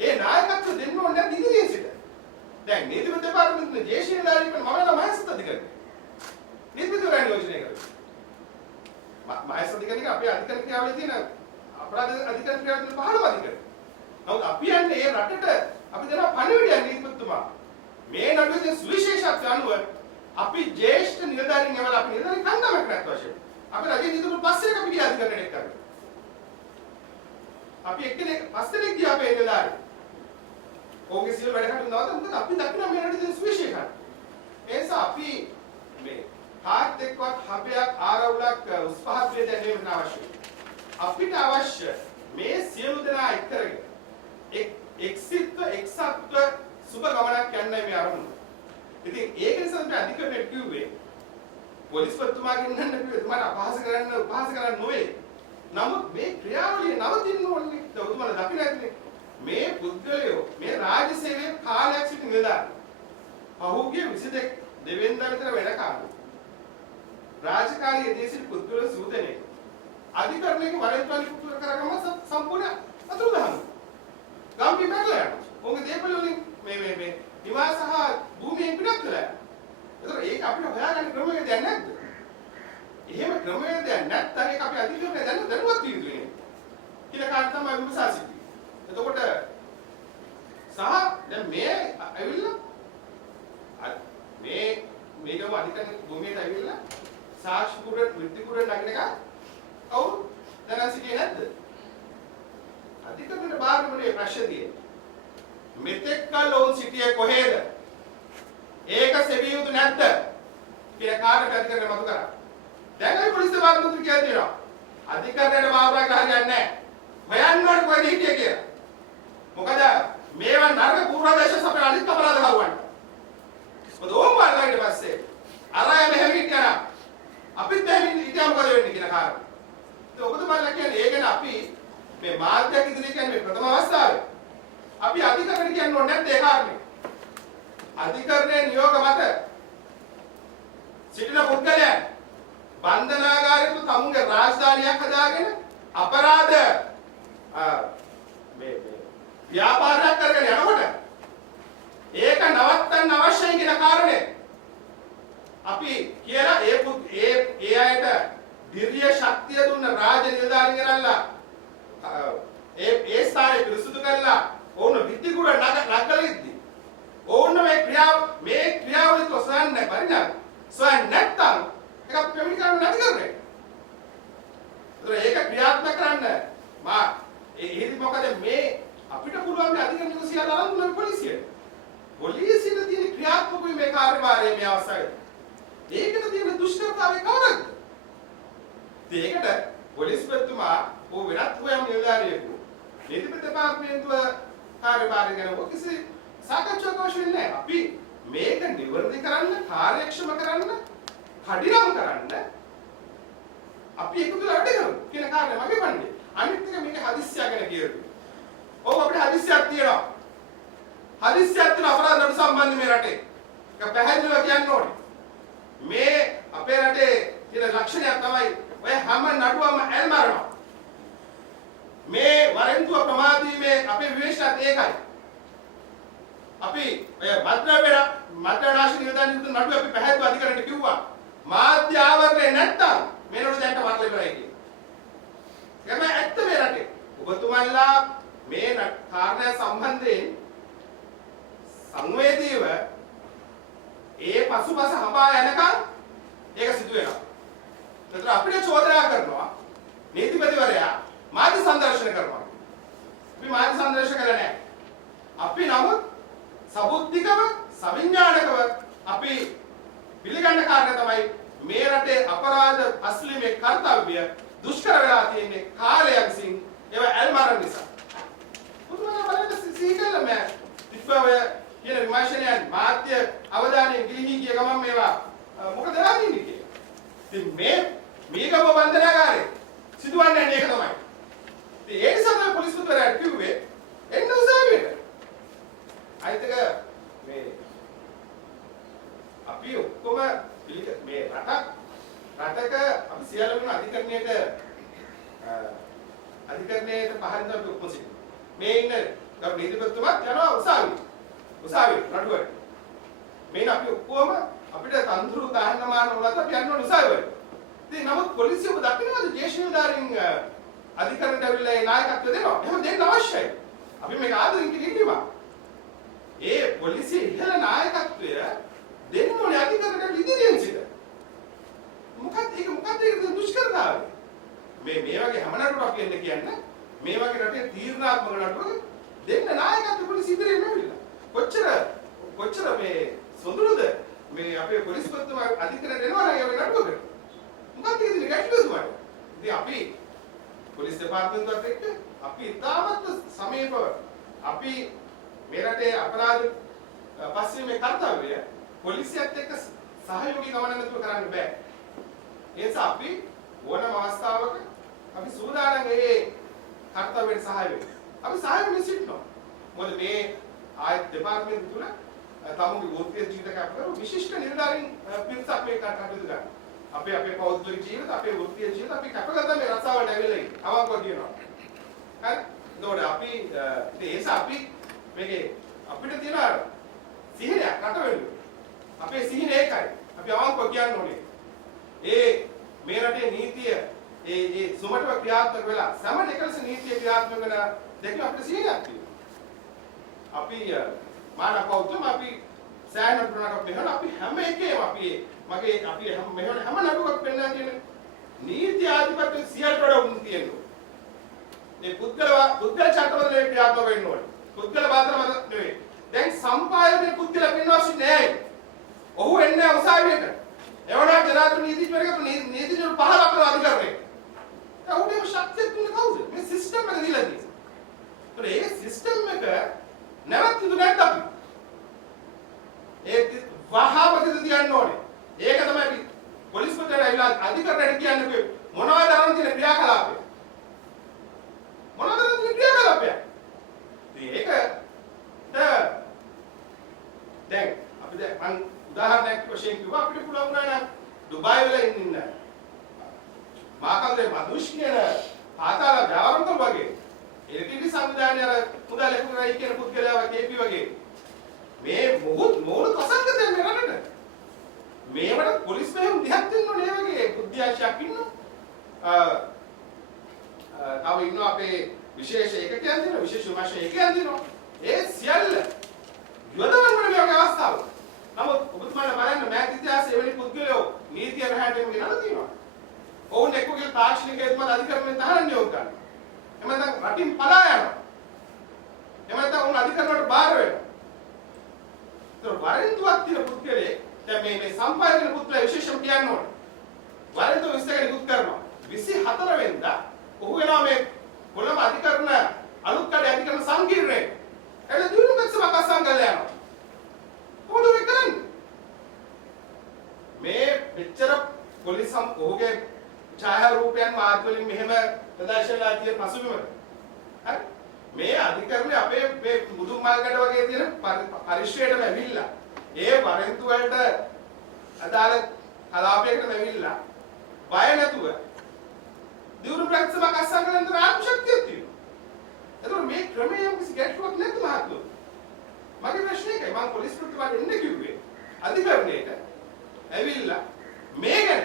ඒ නායකත්වය දෙන්න ඕනේ නැද්ද ඉදිරියෙන් සිට? දැන් නීතිපති දෙපාර්තමේන්තුවේ ජ්‍යෙෂ්ඨ නිලධාරී කෙනෙක් මම නම් මහේසත් අධිකරණය. නීතිපතිවරයා නියෝජනය කරනවා. මහේසත් අධිකරණයේ අපේ අධිකරණ ක්‍රියාවලියේ තියෙන අපරාධ අධිකරණ ක්‍රියාවලිය 15 අධිකරණ. නමුත් අපි යන්නේ මේ රටට අපි දෙන පණිවිඩයක් නීතිපතිතුමා. මේ නඩුවේ සුවිශේෂත්වය අනුව අපි ජ්‍යෙෂ්ඨ නිලධාරීන් එවලා අපි නිලධාරී කණ්ඩායමක් නැත් වශයෙන්. අපි රජයේ නීතිපති පස්සේ අපි ගිය අධිකරණයට කරනවා. අපි එක්කෙනෙක් පස්සේ ගියා අපේ නිලධාරී. ඕගේ සියලු වැඩ කටයුතු නවත්ත මොකද අපි දකින්න මේ නඩුවේ සුවිශේෂයි. ඒ නිසා අපි මේ කාත් එක්කවත් හබයක් ආරවුලක් උස් පහත් වේදෙන්න වෙන අවශ්‍යයි. අපිට අවශ්‍ය මේ සියලු දෙනා එක් කරගෙන එක්සිත්ව එක්සත්ව සුබ ගමනක් යන්නයි මේ අරමුණ. ඉතින් ඒක නිසා අපි අධිකරණයට කිව්වේ පොලිස්පතිතුමාගෙන් නන්න කිව්වේ තුමාට අපහාස කරන්න නොවේ. නමුත් මේ ක්‍රියාවලිය නවතින්න ඕනේ. ඔබතුමාලා දකින්න ඇතිනේ. මේ පුද්ගලයෝ මේ රාජ්‍ය සේවයේ කාලයක් සිටින නිලධාරී. පහුගිය 22 දෙවෙනිදා විතර වැඩ කාලේ. රාජකාරී දේශීය පුද්ගලයෝ සූදනේ. අධිකරණයේ වරෙන්තුවලි පුතුල කරගම සම්පූර්ණ අතුරුදහන්. ගම්පි මැරලා යනවා. ඔහුගේ දේපල වලින් මේ නිවාස සහ භූමියෙන් පිටත් වෙලා. ඒතර ඒක අපිට හොයාගන්න ක්‍රමවේදයක් නැද්ද? එහෙම ක්‍රමවේදයක් නැත්නම් ඒක අපි අධිකරණය දැනුවත් වී යුතුයි. කියලා කාට තමයි විමසා සිටින්නේ. එතකොට සහ දැන් මේ ඇවිල්ලා මේකම අධිකරණ භූමියට ඇවිල්ලා සාක්ෂි කුඩ විත්ති කුඩ නගින එක කවුරු දැනන් සිටියේ නැද්ද? අධිකරණයට බාරමුනේ ප්‍රශ්න තියෙන්නේ. මෙතෙක් කල ඔවුන් සිටියේ කොහෙද? ඒක සෙවිය යුතු නැද්ද? කියලා කාර්ය අධිකරණය මතු කරා. දැන් අපි පොලිස් දෙපාර්තමේන්තුව කියලා දෙනවා. අධිකරණයට බාරලා ගහන්නේ නැහැ. හොයන්න ඕනේ කොහෙද හිටියේ කියලා. මොකද මේවා නරක පූර්වාදේශ සපේ අනිත් අපරාධ කරුවන්ට. මොකද ඕම් වලට පස්සේ අරය මෙහෙම හිටියා. අපිත් මෙහෙම හිටියා මොකද වෙන්නේ කියන කාරණා. ඉතින් ඔබතුමාලා කියන්නේ ඒකන අපි මේ මාධ්‍යයක් ඉදිරිය කියන්නේ ප්‍රථම අවස්ථාවේ අපි අධිකරණ කියන්න ඕනේ නැද්ද ඒ කාරණේ? අධිකරණයේ නියෝග මත සිටින පුද්ගලයන් බන්ධනාගාරයට තමුන්ගේ රාජධානියක් හදාගෙන අපරාධ ව්‍යාපාරයක් කරගෙන යනකොට ඒක නවත්තන්න අවශ්‍යයි කියන කාරණේ අපි කියලා ඒ අයට දිව්‍ය ශක්තිය දුන්න රාජ නිලධාරීන් කරලා ඒ ස්ථානේ පිරිසුදු කරලා ඕන විත්තිකුඩ නගලිද්දි ඕන මේ ක්‍රියාවලිය තොසන්නේ පරිණාම සොයන්නේ නැත්තම් ඒක පෙමිණි කරන්න නැති කරන්නේ. ඒක ක්‍රියාත්මක කරන්න ඒකෙදි මොකද මේ අපිට පුළුවන් මේ අධිකරණ නිකුසිය දාන්න දුන්න පොලිසියට. පොලිසියට තියෙන ක්‍රියාත්මක මේ කාර්යභාරය මේ අවස්ථාවේ. ඒකට තියෙන දුෂ්කරතාවය කවරද? ඒකට පොලිස්පතිතුමා වෙනත් හොයම් නිලධාරියෙකු නීතිපති දෙපාර්තමේන්තුව කාර්යභාරය ගැන කිසි සාකච්ඡාවක් අවශ්‍ය නැහැ. අපි මේක නිවැරදි කරන්න, කාර්යක්ෂම කරන්න, කඩිනම් කරන්න අපි එකතු වෙලා වැඩ කරමු කියන කාරණේ මගේ වන්නේ. අනිත් එක මේක හදිස්සියක් ගැන කියලා. ඔව් අපිට හදිස්සියක් තියෙනවා. හදිස්සියක් තියෙන අපරාධ නඩු සම්බන්ධ මේ රටේ. ඒක පැහැදිලිව කියන්න ඕනේ. මේ අපේ රටේ තියෙන ලක්ෂණයක් තමයි ඔය හැම නඩුවම ඇල්මරනවා. මේ වරෙන්තුව ප්‍රමාද වීමේ අපේ විවේචනත් ඒකයි. අපි ඔය මත්ද්‍රව්‍ය නියෝජන නඩුව අපි පැහැදිලිව අධිකරණයට කිව්වා. මාධ්‍ය ආවරණය නැත්තම් මේ නඩුව දැන්ට වරලා ඉවරයි කියලා. එම ඇත්ත මේ රටේ. ඔබතුමන්ලා මේ කාරණා සම්බන්ධයෙන් සංවේදීව ඒ පසුපස හඹා යනකම් ඒක සිදු වෙනවා. ඒතර අපිට චෝදනා කරනවා නීතිපතිවරයා මාධ්‍ය සංදර්ශන කරනවා. අපි මාධ්‍ය සංදර්ශන කරලා නැහැ. අපි නමුත් සබුද්ධිකව සවිඥානිකව අපි පිළිගන්න කාරණා තමයි මේ රටේ අපරාධ අස්ලිමේ කර්තව්‍ය දුෂ්කර වෙලා තියෙන්නේ කාලය විසින් ඒවා ඇල්මරන නිසා. පුදුමයි බලන්න සීකල මෑ ඉක්බව කියන විමර්ශනයන් මාධ්‍ය අවධානය ගිලිහි ගිය ගමන් මේවා මොකද වෙන්නේ කියලා. ඉතින් මේකම බන්ධනාගාරේ සිදුවන්නේ ඒක තමයි. ඉතින් ඒ නිසා තමයි පොලිස් මුදවරයා කිව්වේ එන්න උසාවියට. අයිතක මේ අපි ඔක්කොම මේ රටක අපි සියලුම අධිකරණයට පහරින් අපි ඔක්කොම සිටිනවා. මේ ඉන්න ගරු නීතිපතිතුමා යනවා උසාවිය නඩුවට. මේන අපි ඔක්කොම අපිට තන්තුරු දාන්න මාන වලත් අපි යන්න ඕන උසාවියට. ඉතින් නමුත් පොලිසිය ඔබ දකින්නවද ජේෂ්ඨ නිලධාරීන් අධිකරණයට ඇවිල්ලා ඒ නායකත්වය දෙනවා. එහෙම දෙන්න අවශ්‍යයි. අපි මේක ආදරෙන් ඉල්ලීමක්. ඒ පොලිසිය ඉහළ නායකත්වය දෙන්න ඕනේ අධිකරණයට ඉදිරියෙන් සිට. මොකක්ද ඒක දුෂ්කරතාවය? මේ වගේ හැම නඩුවක් අපි එන්න කියන්නේ මේ වගේ රටේ තීරණාත්මක නඩුවක දෙන්න නායකත්ව පොලිසිය ඉදිරියෙන් ඇවිල්ලා. කොච්චර මේ සොඳුරුද මේ අපේ පොලිස්පතිතුමා අධිකරණයට එනවා නම් ඒ වගේ නඩුවකට. මොකක්ද ඉතින් ගැටලුව තුමාට? ඉතින් අපි පොලිස් දෙපාර්තමේන්තුවත් එක්ක අපි ඉතාමත් සමීපව අපි මේ රටේ අපරාධ පස්සේ කර්තව්‍ය පොලිසියත් එක්ක සහයෝගී ගමන නැතුව කරන්න බෑ. ඒ නිසා අපි ඕනම අවස්ථාවක අපි සූදානම් ඒ කර්තව්‍යයට සහාය වෙන්න. අපි සහාය වෙන්න සිටිනවා. මොකද මේ ආයත දෙපාර්තමේන්තුව තුළ තමුගේ වෘත්තීය ජීවිත කැප කරන විශිෂ්ට නිලධාරීන් පිරිසක් මේ කටයුතු කරනවා. අපේ පෞද්ගලික ජීවිත අපේ වෘත්තීය ජීවිත අපි කැපකරලා මේ රස්සාවට ඇවිල්ලා ඉන්නේ. අවංකව කියනවා. හරි? ඒතකොට අපි අපි මේකේ අපිට තියෙන සිහිනයක් රට වෙනුවෙන්. අපේ සිහින ඒකයි. අපි අවංකව කියන්න ඕනේ. මේ රටේ නීතිය ඒ සුමටව ක්‍රියාත්මක වෙලා සමන එකලස නීතිය ක්‍රියාත්මක වෙන දෙකම අපිට සිහිනයක් තියෙනවා. අපි මානවකවතුම අපි සෑහෙන ප්‍රමාණයක් මෙහෙම අපි හැම එකේම අපි මෙහෙම හැම නඩුවක් පෙන්නන තියෙන නීති ආධිපත්‍ය සියල්ලට වඩා උන් තියෙනවා. මේ පුද්ගල චටවල ක්‍රියාත්මක වෙන්න ඕනේ. පුද්ගල බාධා මත නෙවෙයි. දැන් සම්පායනයේ පුද්ගල වෙනවාසි නෑ. ඔහු එන්නේ උසාවියට. එවනා ජනාධිපති නීතිඥවරයෙක් නීතිඥවරු 15 අපේ අධිකරණය. ඒ උඩේම ශක්තිය තුන කවුද? මේ සිස්ටම් එක දීලා තියෙනවා. ඒ සිස්ටම් එක නැවතුනේ නැත්නම් අපි ඒ වහාපතිද තියන්න ඕනේ. ඒක තමයි පොලිස් මුදවරයා ඇවිල්ලා අධිකරණයට කියන්නේ මොනවද අරන් තියෙන ක්‍රියාකලාපය. ඒක දැන් අපි දැන් උදාහරණයක් වශයෙන් කිව්වා අපිට පුළුවන් වුණා නම් දුබායි වල ඉන්න මාකල්දේ මදුෂ් කියන ආතාල ජාවරන්තල් වගේ එලෙක්ට්‍රික් සංවිධානය අර මුදල් ලැබුණායි කියන පුද්ගලයා KP වගේ මේ මොහොත් අසංගතයෙන් නේද මේවට පොලිස් මෙහෙම දිහත් ඉන්නෝනේ වගේ බුද්ධිආශයක් ඉන්නවා තව ඉන්නවා අපේ විශේෂ ඒකකයන් දිනවා විශේෂ විමර්ශන ඒකයන් දිනවා ඒ සියල්ල යොදවන්න මේ වගේ අවස්ථාවල නමුත් ඔබතුමාලා බලන්න මෑත් ඉතිහාසයේ එවැනි පුද්ගලයෝ නීතිය රහට එමුගේ නඩ තියෙනවා ඔවුන් එක්කගේ තාක්ෂණික හේතුමත් අධිකරණයෙන් තහනම් නියෝග කරනවා එහෙම නැත්නම් රටින් පලා යනවා එහෙම නැත්නම් ඔවුන් අධිකරණයට බාර වෙනවා ඒතර වරින්දුවක් තියෙන පුද්ගලයෙක් දැන් මේ සම්පාදන පුත්‍රයා විශේෂම කියන්න ඕනේ වරින්දුව විශ්ලේෂණය නිකුත් කරනවා 24 වෙනිදා ඔහු වෙනවා මේ කොළඹ අධිකරණ අලුත් කඩේ අධිකරණ සංකීර්ණයේ එළ දිනුමත් සමකසම් කරලා යනවා කොහොමද මේ කරන්නේ මේ මෙච්චර පොලිසම් ඔහුගේ ඡායාරූපයන් මාධ්‍ය වලින් මෙහෙම ප්‍රදර්ශනලා තියෙන පසුබිම හරි මේ අධිකරණයේ අපේ මේ මුදුන් මල්කඩ වගේ තියෙන පරිශ්‍රයටම ඇවිල්ලා ඒ වරෙන්තු වලට අදාළ කලාපයකටම ඇවිල්ලා බය නැතුව දියුණු ප්‍රතිසමක් අස්සම් කරන තරම් ශක්තියක් තියෙනවා. එතකොට මේ ක්‍රමයේ කිසි ගැටලුවක් නැද්ද මහත්මයා? මගේ ප්‍රශ්නේ ඒකයි මම පොලිස් ප්‍රතිපාදෙ ඉන්නේ කිව්වේ. අධිකරණයට ඇවිල්ලා මේ ගැන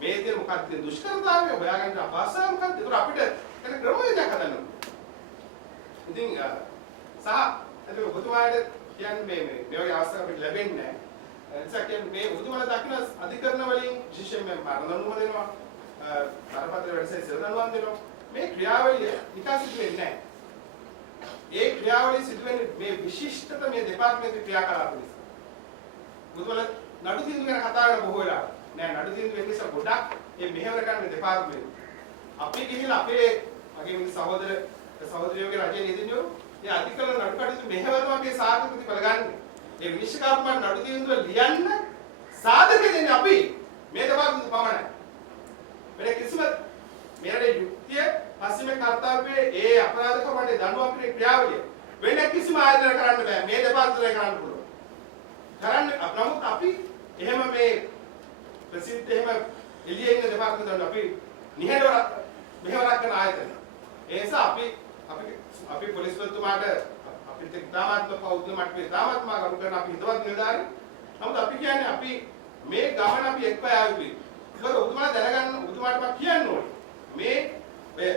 මේ තියෙන මොකක්ද දුෂ්කරතාවය හොයාගන්න අපහසුතාව මොකක්ද? ඒක අපිට එතන ක්‍රමවේදයක් හදන්න ඕනේ. ඉතින් සහ ඒක ඔබතුමාට කියන්නේ මේ වගේ අවස්ථාවක් අපිට ලැබෙන්නේ නැහැ. එනිසා කියන්නේ මේ ඔබතුමාලා දක්න අධිකරණ වලින් විශේෂයෙන් මේ මරණනුම දෙනවා. බරපතල වැඩසටහන සෙල්ලම්වන් දෙනවා. මේ ක්‍රියාවලිය නිකන් සිදු වෙන්නේ නැහැ. ඒ ක්‍රියාවලිය සිදු වෙන්නේ මේ විශිෂ්ටත මේ දෙපාර්තමේන්තු ක්‍රියාකලාප නිසා. ඔබතුමාලා නඩු තීන්දුව ගැන කතා කරන බොහෝ වෙලා නෑ නඩු තීන්දුව වෙන නිසා ගොඩක් මේ මෙහෙවර ගන්න දෙපාර්තමේන්තු. අපි ගිහිල්ලා අපේ මගේ මේ සහෝදරයෝගේ රජයේ නීතිඥයෝ මේ අධිකරණ නඩු කටයුතු මෙහෙවරම අපේ සාර්ථක ප්‍රතිඵල ගන්න. ඒ විනිශ්චයකාරතුමාට නඩු තීන්දුව ලියන්න සාධක දෙන්නේ අපි මේ දෙපාර්තමේන්තු පමණයි. වෙන කිසිම මෙරේ යුක්තිය පස්සේ කර්තව්‍යයේ ඒ අපරාධ කර්මයේ දඬුවම් පිළිේ ක්‍රියාවලිය වෙන කිසිම ආයතනයක් කරන්න බෑ. මේ දෙපාර්තමේන්තුවේ කරන්න පුළුවන්. කරන්න නමුත් අපි එහෙම මේ ප්‍රසිද්ධ එහෙම එළියේ ඉන්න දෙපාර්තමේන්තුවල අපි නිහඬව මෙහෙවරක් කරන ආයතන. ඒ නිසා අපි පොලිස් ප්‍රතුමාට අපිට ඉතාමත්ම පෞද්ගල මට්ටමේ ඉතාමත්ම ගරු කරන අපි හිතවත් නිලධාරී. නමුත් අපි කියන්නේ අපි මේ ගමන අපි එක්ව ආවුයි. ඒක ඔබතුමා දැනගන්න ඔබතුමාට මම කියන්න ඕනේ. මේ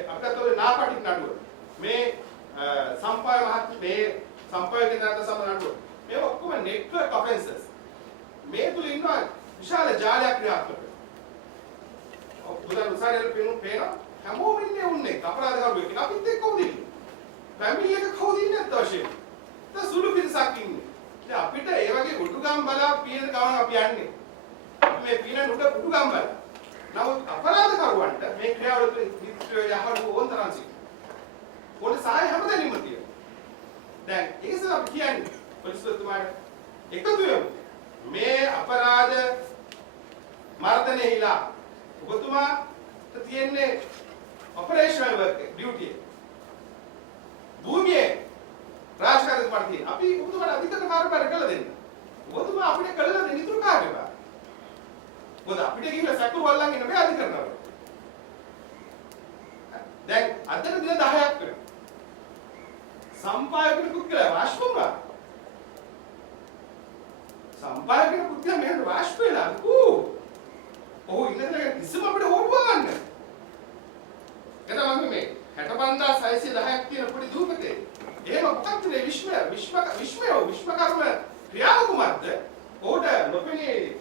අපිට තෝරේ නාපටික් නඩුව. මේ සම්පාය මේ සම්පාය කෙනාට සම්බන්ධ නඩුව. මේ ඔක්කොම network offenses. මේ තුල ඉන්නවා විශාල ජාලයක් ක්‍රියාත්මක. ඔබතුමා උසාවියට පේන හැමෝම ඉන්නේ උන්නේ අපරාධකාරයෙක්. අපිත් එක්ක උදින්න. ෆැමිලි එක කවුද ඉන්නේ නැත්නම් ඒක සුළු පිටසක් ඉන්නේ. ඉතින් අපිට ඒ වගේ උඩුගම් බලා පියන ගමන අපි යන්නේ. මේ පියන උඩුගම් බලා. නමුත් අපරාධකරුවන්ට මේ ක්‍රියාවල නිත්‍ය යහළු ඕනතරම් සිද්ධ. ඕන සහාය හැමදැනම තියෙනවා. දැන් ඒක නිසා අපි කියන්නේ පොලිස් ප්‍රතුමාට එකතු වෙමු. මේ අපරාධ මර්ධනයේලා ඔබතුමාට තියෙන්නේ ඔපරේෂනල් වර්ක් ඩියුටි. භූමියේ රාජකාරී දෙපාර්තමේන්තුව අපි ඔබතුමාට අධිකරණ කාර්යභාරය කළ දෙන්න. ඔබතුමා අපිට කළා දෙන්න ඉතුරු කාර්යභාරය. මොකද අපිට ගිහිල්ලා සැකරු වල්ලන් ඉන්න බෑ අධිකරණවල. දැන් අදට දින 10ක් වෙනවා. සම්පායකන පුද්ගලයා වාෂ්පුණා. සම්පායකන පුද්ගලයා මෙහෙම වාෂ්ප වෙලා ඔහු ඉන්නදලා කිසිම අපිට හොරුව ගන්න. එතන මේ 65610ක් තියෙන පොඩි දූපතේ. එහෙම මොකක්ද මේ විශ්වකර්ම ක්‍රියාව කුමක්ද? ඔහුට නොපෙනී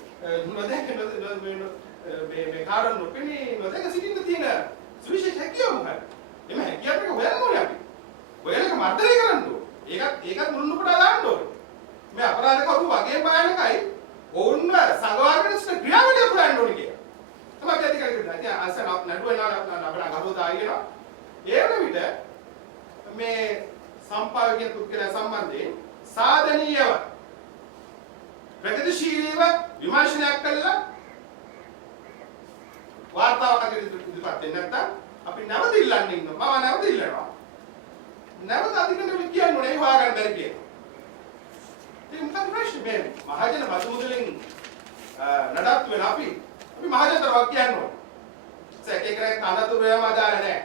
මේ කාරණ නොපෙනී නොදැක සිටින්න තියෙන සුවිශේෂ හැකියාව මොකක්ද? එමේ හැකියාවක් හොයන්න ඕනේ අපි. ඔයාලක මර්ධනය කරන්න ඕනේ. ඒකත් මුළුණු කොට දාන්න ඕනේ. මේ අපරාධකරු වගේ බයනකයි ඕන්න සංගවාගෙන සිට ක්‍රියාවලිය පුරන්න ඕනේ කියලා. තමයි අපි අධිකාරී කියනවා. ඉතින් අසන නඩුව අපේ ගරුත ආයෙනවා. ඒ වන විට මේ සම්පායකයන් පුද්ගලයන් සම්බන්ධයෙන් සාධනීයව ප්‍රගතිශීලීව විමර්ශනයක් කළා වාර්තාවක් ඉදිරිපත් වෙන්නේ නැත්නම් අපි නැවත ඉල්ලන්නේ ඉන්නවා. මම නැවත ඉල්ලනවා. නැවත අධිකරණයට කියන්න ඕනේ හොයාගන්න බැරි කියලා. ඉතින් මොකද ප්‍රශ්නේ මේ මහජන බදු මුදලින් නඩත්තු වෙන අපි මහජනතරවක් කියන්න ඕනේ. සැකේ කරේ තනතුරේම අදාළ නැහැ.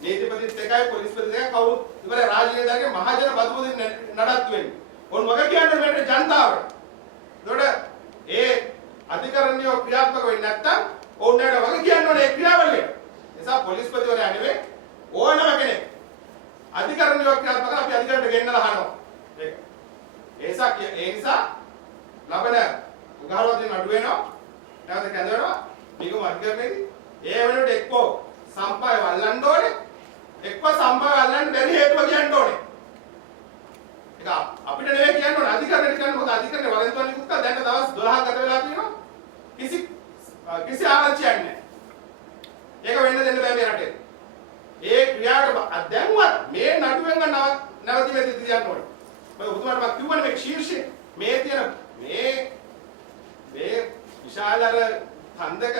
නීතිපතිත් එකයි පොලිස්පතිත් එකයි කවුරුත් ඉවර රාජ්‍යයේදාගේ මහජන බදු මුදලින් නඩත්තු වෙන්නේ. ඔන්න වග කියන්නේ මේ ජනතාවට. ඒකට ඒ අධිකරණිය ක්‍රියාත්මක වෙන්නේ නැත්නම් ඕනෑම වග කියන්න ඕනේ ඒ ක්‍රියාවලිය. නිසා පොලිස්පතිවරයා නෙවෙයි ඕනම කෙනෙක් අධිකරණිය ක්‍රියාත්මක කරලා අපි අධිකරණයට ගෙන්නලා අහනවා. ඒක. ඒ නිසා ලබන උගහරවදින අඩු වෙනවා. නැවත කැඳවනවා. මේකම අධිකරණයේදී ඒ වෙනුවට එක්කෝ සම්පාය වල්ලන්න ඕනේ. එක්කෝ සම්පාය වල්ලන්න බැරි හේතුව කියන්න ඕනේ. ඒක අපිට නෙවෙයි කියන්න ඕනේ අධිකරණයට කියන්න. මොකද අධිකරණේ වරෙන්තුවක් නිකුත් කළා දැන් දවස් 12ක් ගත වෙලා තියෙනවා. කිසි ආරංචියක් නැහැ. ඒක වෙන්න දෙන්න බෑ මේ රටේ. ඒ ක්‍රියාවට දැන්වත් මේ නඩුවෙන් නැවතිමෙදි තියන්න ඕනේ. මම ඔබතුමාට මම කිව්වනේ මේ ශීර්ෂය මේ තියෙන මේ විශාලර හන්දක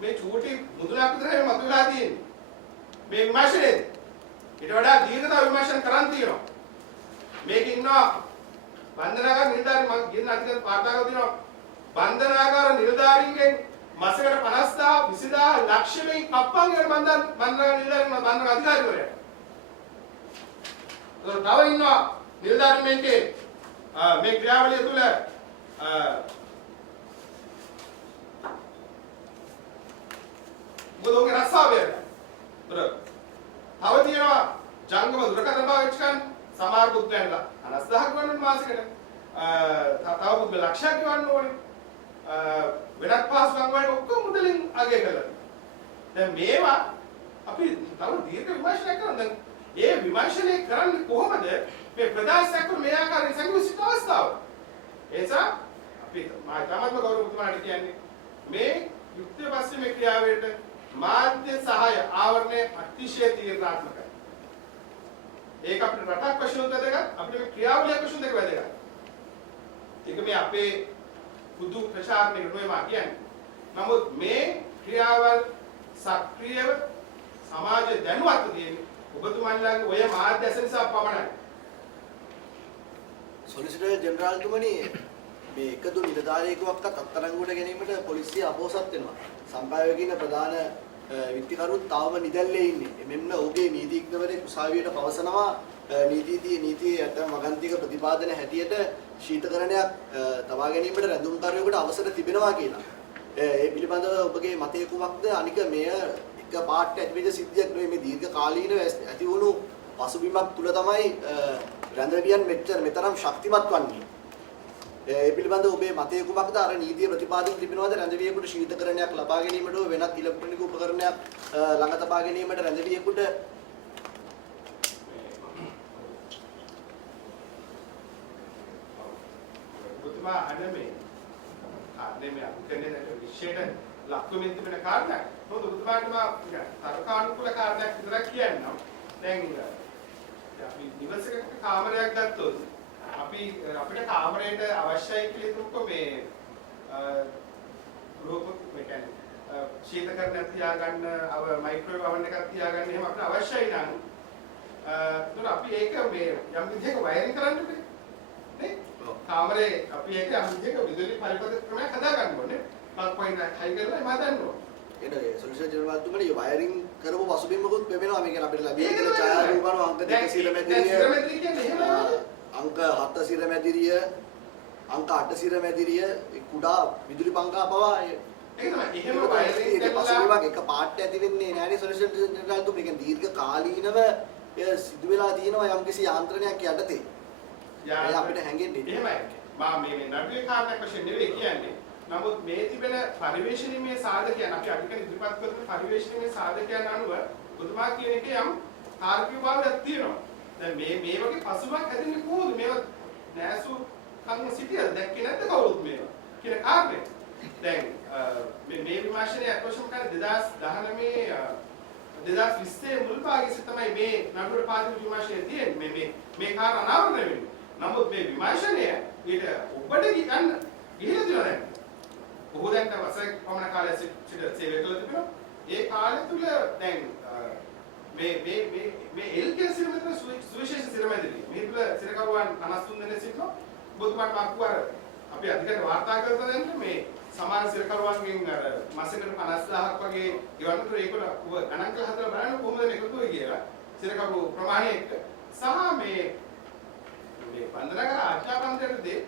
මේ චූටි මුදුනක් විතර මේ මතුවලා තියෙන්නේ. මේ විමර්ශනයේ ඊට වඩා දීර්ඝතම විමර්ශන කරන් තියෙනවා. මේක ඉන්නවා බන්ධනාගාර නිලධාරී මම කියන අධිකාරී පාර්තාවක තියෙනවා. බන්ධනාගාර නිලධාරීන්ගෙන් මාසෙකට 50,000 20,000 ලක්ෂයෙන් කප්පන් යන බන්ධනාගාර නිලධාරීන් බන්ධනාගාර අධිකාරීවරයා. තව ඉන්නවා නිලධාරීන් මේකේ මේ ක්‍රියාවලිය තුළ මොකද ඔගේ රස්සාවය. තව තියෙනවා ජංගම දුරකථන පාවිච්චි කරන සමහර පුද්ගලයන්ලා 50,000ක් ගන්න මාසෙකට. තව පුද්ගල ලක්ෂයක් ගන්න ඕනේ. වෙනත් පහසුකම් වලට ඔක්කොම මුදලින් අගය කළා. දැන් මේවා අපි තව දීර්ඝ විමර්ශනයක් කරනවා. දැන් ඒ විමර්ශනය කරන්නේ කොහොමද? මේ ප්‍රධාන සැකවල මේ ආකාරයෙන් සංවිසිත අවස්ථාව. ඒ නිසා අපි මාධ්‍යමත්ම ගෞරවතුමාට කියන්නේ මේ යුක්තිය පස්සේ මේ ක්‍රියාවේට මාධ්‍ය සහාය ආවරණය අතිශය තීරණාත්මකයි. ඒක අපේ රටක් වශයෙන් වැදගත්, අපිට මේ ක්‍රියාවලියක් වශයෙන් දෙක වැදගත්. ඒක මේ අපේ බුදු ප්‍රචාරණය නෙවෙයි මා කියන්නේ. නමුත් මේ ක්‍රියාවල් සක්‍රියව සමාජය දැනුවත් දෙන්නේ ඔබතුමන්ලාගේ ඔය මාධ්‍ය ඇස නිසා පමණයි. සොලිසිටර් ජෙනරාල් තුමනි මේ එකදු නිලධාරියෙකුවත් අත්අඩංගුවට ගැනීමට පොලිසිය අපොහසත් වෙනවා. සම්භාව්‍යකින ප්‍රධාන විත්තිකරුත් තවම නිදැල්ලේ ඉන්නේ. එමෙන්න ඔහුගේ නීතිඥවරයෙකු උසාවියට පවසනවා නීතියේ ඇතම් වගන්තික ප්‍රතිපාදන හැටියට ශීතකරණයක් තබා ගැනීමට රැඳුම්කරුවෙකුට අවසර තිබෙනවා කියලා. ඒ පිළිබඳව ඔබගේ මතය කුමක්ද? අනික මෙය එක පාට ඇතිවෙච්ච සිද්ධියක් නෙවෙයි, මේ දීර්ඝ කාලීනව ඇති වුණු පසුබිමක් තුල තමයි රැඳවියන් මෙතරම් ශක්තිමත් වන්නේ. ඒ පිළිබඳව ඔබේ මතය කුමක්ද? අර නීතිය ප්‍රතිපාදන තිබෙනවද රැඳවියෙකුට ශීතකරණයක් ලබා ගැනීමට වෙනත් ඉලෙක්ට්‍රොනික උපකරණයක් ළඟ තබා ගැනීමට රැඳවියෙකුට ඔබතුමා අනමේ අකුකන්නේ විශේෂයෙන් ලක්වෙමින් තිබෙන කාරණයක්. මොකද ඔබතුමාට තර්කානුකූල කාරණයක් විතරක් කියන්නම්. දැන් අපි නිවසක කාමරයක් ගත්තොත් අපිට කාමරයට අවශ්‍යයි කියලා හිතමුකෝ මේ මේ කියන්නේ ශීතකරණයක් තියාගන්න මයික්‍රෝවේව් oven එකක් තියාගන්න එහෙම අපිට අවශ්‍යයි නම් එතකොට අපි ඒක මේ යම් විදිහක වයරින් කරන්න ඕනේ නේ කාමරේ අපි ඒක යම් විදිහක විදුලි පරිපථ ක්‍රමයක් හදා ගන්න ඕනේ ප්ලග් පොයින්ට් එක හයි කරලා එම හදන්න ඕනේ එනේ සොලිසිටර් ජෙනරාල් තුමනි වයරින් කරපු පසුබිමකුත් ලැබෙනවා මේක අපිට ලැබී තියෙන ඡායාරූපන අංක 2 සිරමැදිරිය අංක 7 සිරමැදිරිය අංක 8 සිරමැදිරිය කුඩා විදුලි පංකා පවා ඒක තමයි එහෙම වයරින් කරලා පසුබිමක් එක පාට ඇති වෙන්නේ නැහැ සොලිසිටර් ජෙනරාල් තුමනි. මේක දීර්ඝ කාලීනව සිදු වෙලා තියෙනවා යම්කිසි යාන්ත්‍රණයක් යටතේ. ඒ අපිට හැංගෙන්නේ. එහෙමයි. මම මේ නඩුවේ කාරණයක් වශයෙන් නෙවෙයි කියන්නේ. නමුත් මේ තිබෙන පරිවේශනීය සාධකයන් අපි අධිකරණ ඉදිරිපත් කරන පරිවේශනීය සාධකයන් අනුව බුදුමා කියන එකේ යම් තාර්කික භාවයක් තියෙනවා. දැන් මේ වගේ පසුබිමක් හැදෙන්නේ කොහොමද? මේවා නැසු කන්න සිටියද දැක්කේ නැද්ද කවුරුත් මේවා කියන කාරණේ. දැන් මේ විමර්ශනය අත්වශයෙන් කරන්නේ 2019 මුල් භාගයේ සිට තමයි මේ නඩුවේ පාදිත විමර්ශනය තියෙන්නේ. මේ කාරණා අනාවරණය වෙන්නේ. නමුත් මේ විමර්ශනය ඊට ඔබට ගිහිල්ලා තියෙනවා දැන්. බොහෝ දැන් වසරක පමණ කාලයක් සිට සේවය කළා තිබෙනවා. ඒ කාලය තුල දැන් මේ එල්කේ සිරමෙතන සුවිශේෂ සිරමෙතනයි. මේ තුල සිරකරුවන් 53 දෙනෙක් සිටිනවා. බුදුමාට මාකුවර අපි අධිකරණ වාර්තා කරලා දැන් මේ සමාන සිරකරුවන්ගෙන් අර මාසෙකට 50000ක් වගේ ගෙවන්නට ඒකල ගණන් කරලා හදලා බලන්න කොහොමද මේක එකතු වෙයි කියලා. සිරකරු ප්‍රමාණය එක්ක සහ මේ බන්ධනාගාර ආචාර්යවරුන්ටදී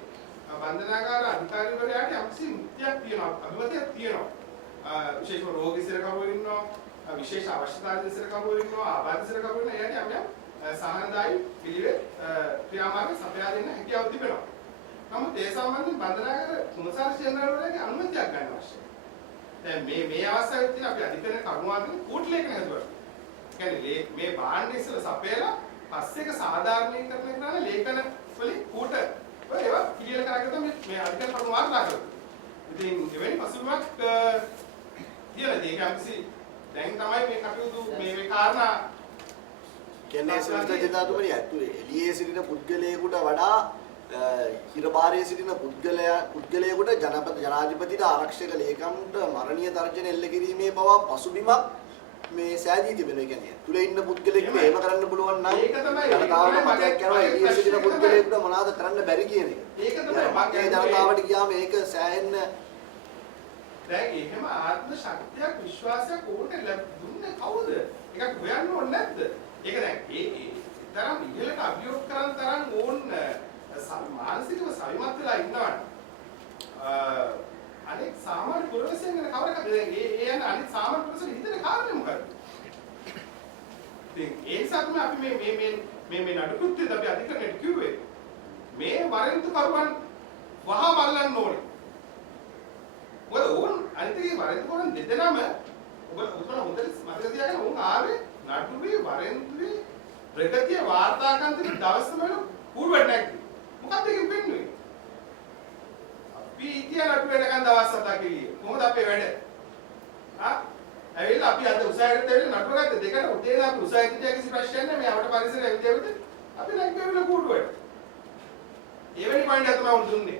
බන්ධනාගාර අධිකාරීවරයාට යම්කිසි මුක්තියක් තියෙනවා, අභිමතයක් තියෙනවා. විශේෂම රෝගී සිරකරුවෝ ඉන්නවා, විශේෂ අවශ්‍යතාවය සිරකරුවෝ ඉන්නවා, ආබාධ සිරකරුවෝ ඉන්නවා. එයාට යම් සහනදායි පිළිවෙත් ක්‍රියාමාර්ග සපයා දෙන්න හැකියාව තිබෙනවා. නමුත් ඒ සම්බන්ධයෙන් බන්ධනාගාර කොමසාරිස් ජෙනරාල්වරයාගේ අනුමැතියක් ගන්න අවශ්‍යයි. දැන් මේ අවස්ථාවේ තියෙන අපි අධිකරණ කර්මාන්තේ කෝට් ලේඛන හදුවා. කියන්නේ මේ භාණ්ඩ ඉස්සලා සපයලා පස්සේ එක සාධාරණීකරණය කරන ලේඛන වලින් කෝට ඒවා පිළියෙල කරගෙන මේ අධිකරණ කර්ම වාර්තා කරනවා. ඉතින් එවැනි පසුබිමක් කියලා ඒක අම්සි දැන් තමයි මේ කටයුතු මේ කාරණා කියන්නේ සොලිසිටර් ජෙනරාල් තුමනි ඇතුලේ එළියේ සිටින පුද්ගලයෙකුට වඩා හිරබාරයේ සිටින පුද්ගලයෙකුට ජනාධිපතිට ආරක්ෂක ලේකම්ට මරණීය තර්ජන එල්ල කිරීමේ පවා පසුබිමක් මේ සෑදී තිබෙනවා. ඒ කියන්නේ තුල ඉන්න පුද්ගලෙක්ට එහෙම කරන්න පුළුවන් නම් ඒක තමයි ජනතාවට මතයක් කරනවා එළියේ සිටින පුද්ගලයෙකුට මොනවාද කරන්න බැරි කියන එක. ඒක තමයි මගේ ජනතාවට ගියාම ඒක සෑහෙන්න දැන් එහෙම ආත්ම ශක්තියක් විශ්වාසයක් ඕනේ දුන්නේ කවුද? එකක් හොයන්න ඕනේ නැද්ද? ඒක දැන් ඒ තරම් ඉහළට අභියෝග කරන තරම් ඕන මානසිකව සවිමත් වෙලා ඉන්නවනේ. අනෙක් සාමාන්‍ය පුරවැසියන් ගැන කවර එකද දැන් ඒ යන අනෙක් සාමාන්‍ය පුරවැසියන් හිතන කාරණේ මොකද්ද? ඉතින් ඒ නිසා තමයි අපි මේ නඩු කෘත්‍යද අපි අධිකරණයට කිව්වේ මේ වරෙන්තු කරුවන් වහා මල්ලන්න ඕනේ. මොකද ඕන් අනිතේ වරෙන්තු කරුවන් දෙදෙනාම ඔබ හොඳට මතක තියාගන්න ඕන් ආවේ නඩුවේ වරෙන්තුවේ ප්‍රගතිය වාර්තාකම් තියෙන දවසම පූර්වට නැග්ගි. මොකක්ද ඒකෙන් වෙන්නේ? අපි ඉතියා නඩු වෙනකන් දවස් 7ක් එළියේ. කොහොමද අපේ වැඩ? ඇවිල්ලා අපි අද උසාවියට ඇවිල්ලා නඩුව ගත්ත දෙකට උදේ ඉඳන් අපි උසාවියට ගියා කිසි ප්‍රශ්නයක් නැහැ. මේ අපේ පරිසරය ඇවිත් අපි නැග්ගවිලා කූඩුවට. එවැනි පණිඩ තමයි උන් දුන්නේ.